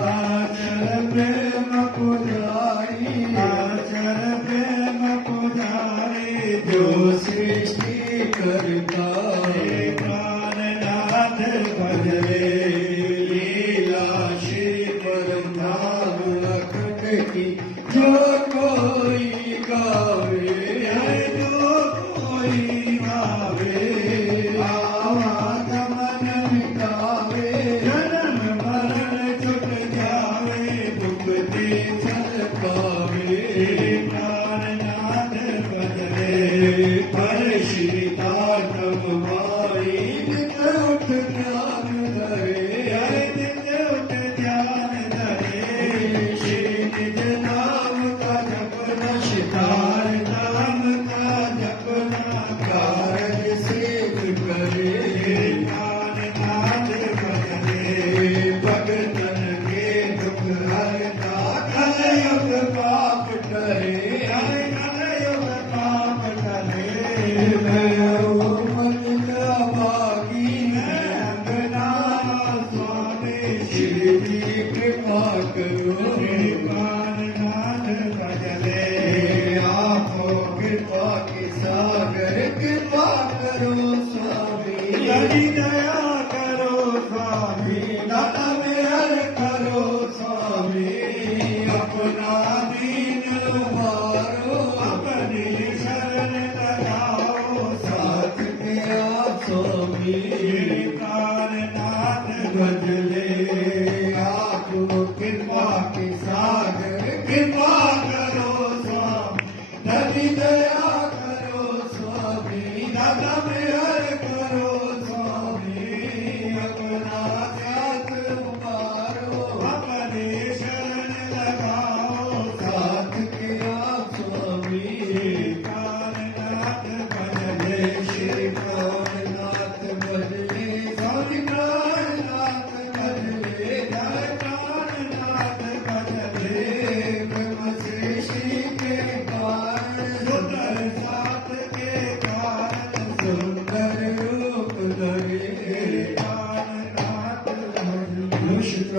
अक्षर ब्रह्म पुजारी अक्षर ब्रह्म पुजारी जो सृष्टि करता प्राणनाथ भजले लीला श्री परम धाम अखंड की जो कोई गावे जो कोई गावे आवागमन मिटावे जन्म मरण छुट जावे दुख दे चल पावे प्राणनाथ भजले पर श्री तातम मारी नित उठ ध्यान धरे नित उठ ध्यान धरे श्री निज नाम का जपना शितार नाम का जपना कारज सिद्ध करे प्राणनाथ भजले भगतन के दुख हरता कलयुग पाप टरे कलयुग पाप टरे मैं मन का भागी अंगना स्वामी श्री जी कृपा करो प्राणनाथ भजले आपो कृपा की सागर कृपा करो स्वामी यदि दया करो स्वामी दाता मेहर करो स्वामी अपना दीन उबारो अपनी शरण लगाओ साथ मेरा स्वामी प्राणनाथ भजले आपको कृपा की सागर कृपा करो स्वामी नदी दया करो स्वामी दादा मेहर करो स्वामी अपना त्याग उबारो अपने शरण लगाओ साथ के आप स्वामी प्राणनाथ भजले श्री प्राणनाथ भजले स्वामी प्राणनाथ भजले जय प्राणनाथ भजले ब्रह्म सृष्टि के कारण सुंदर साथ के कारण सुंदर रूप धरे प्राणनाथ भजले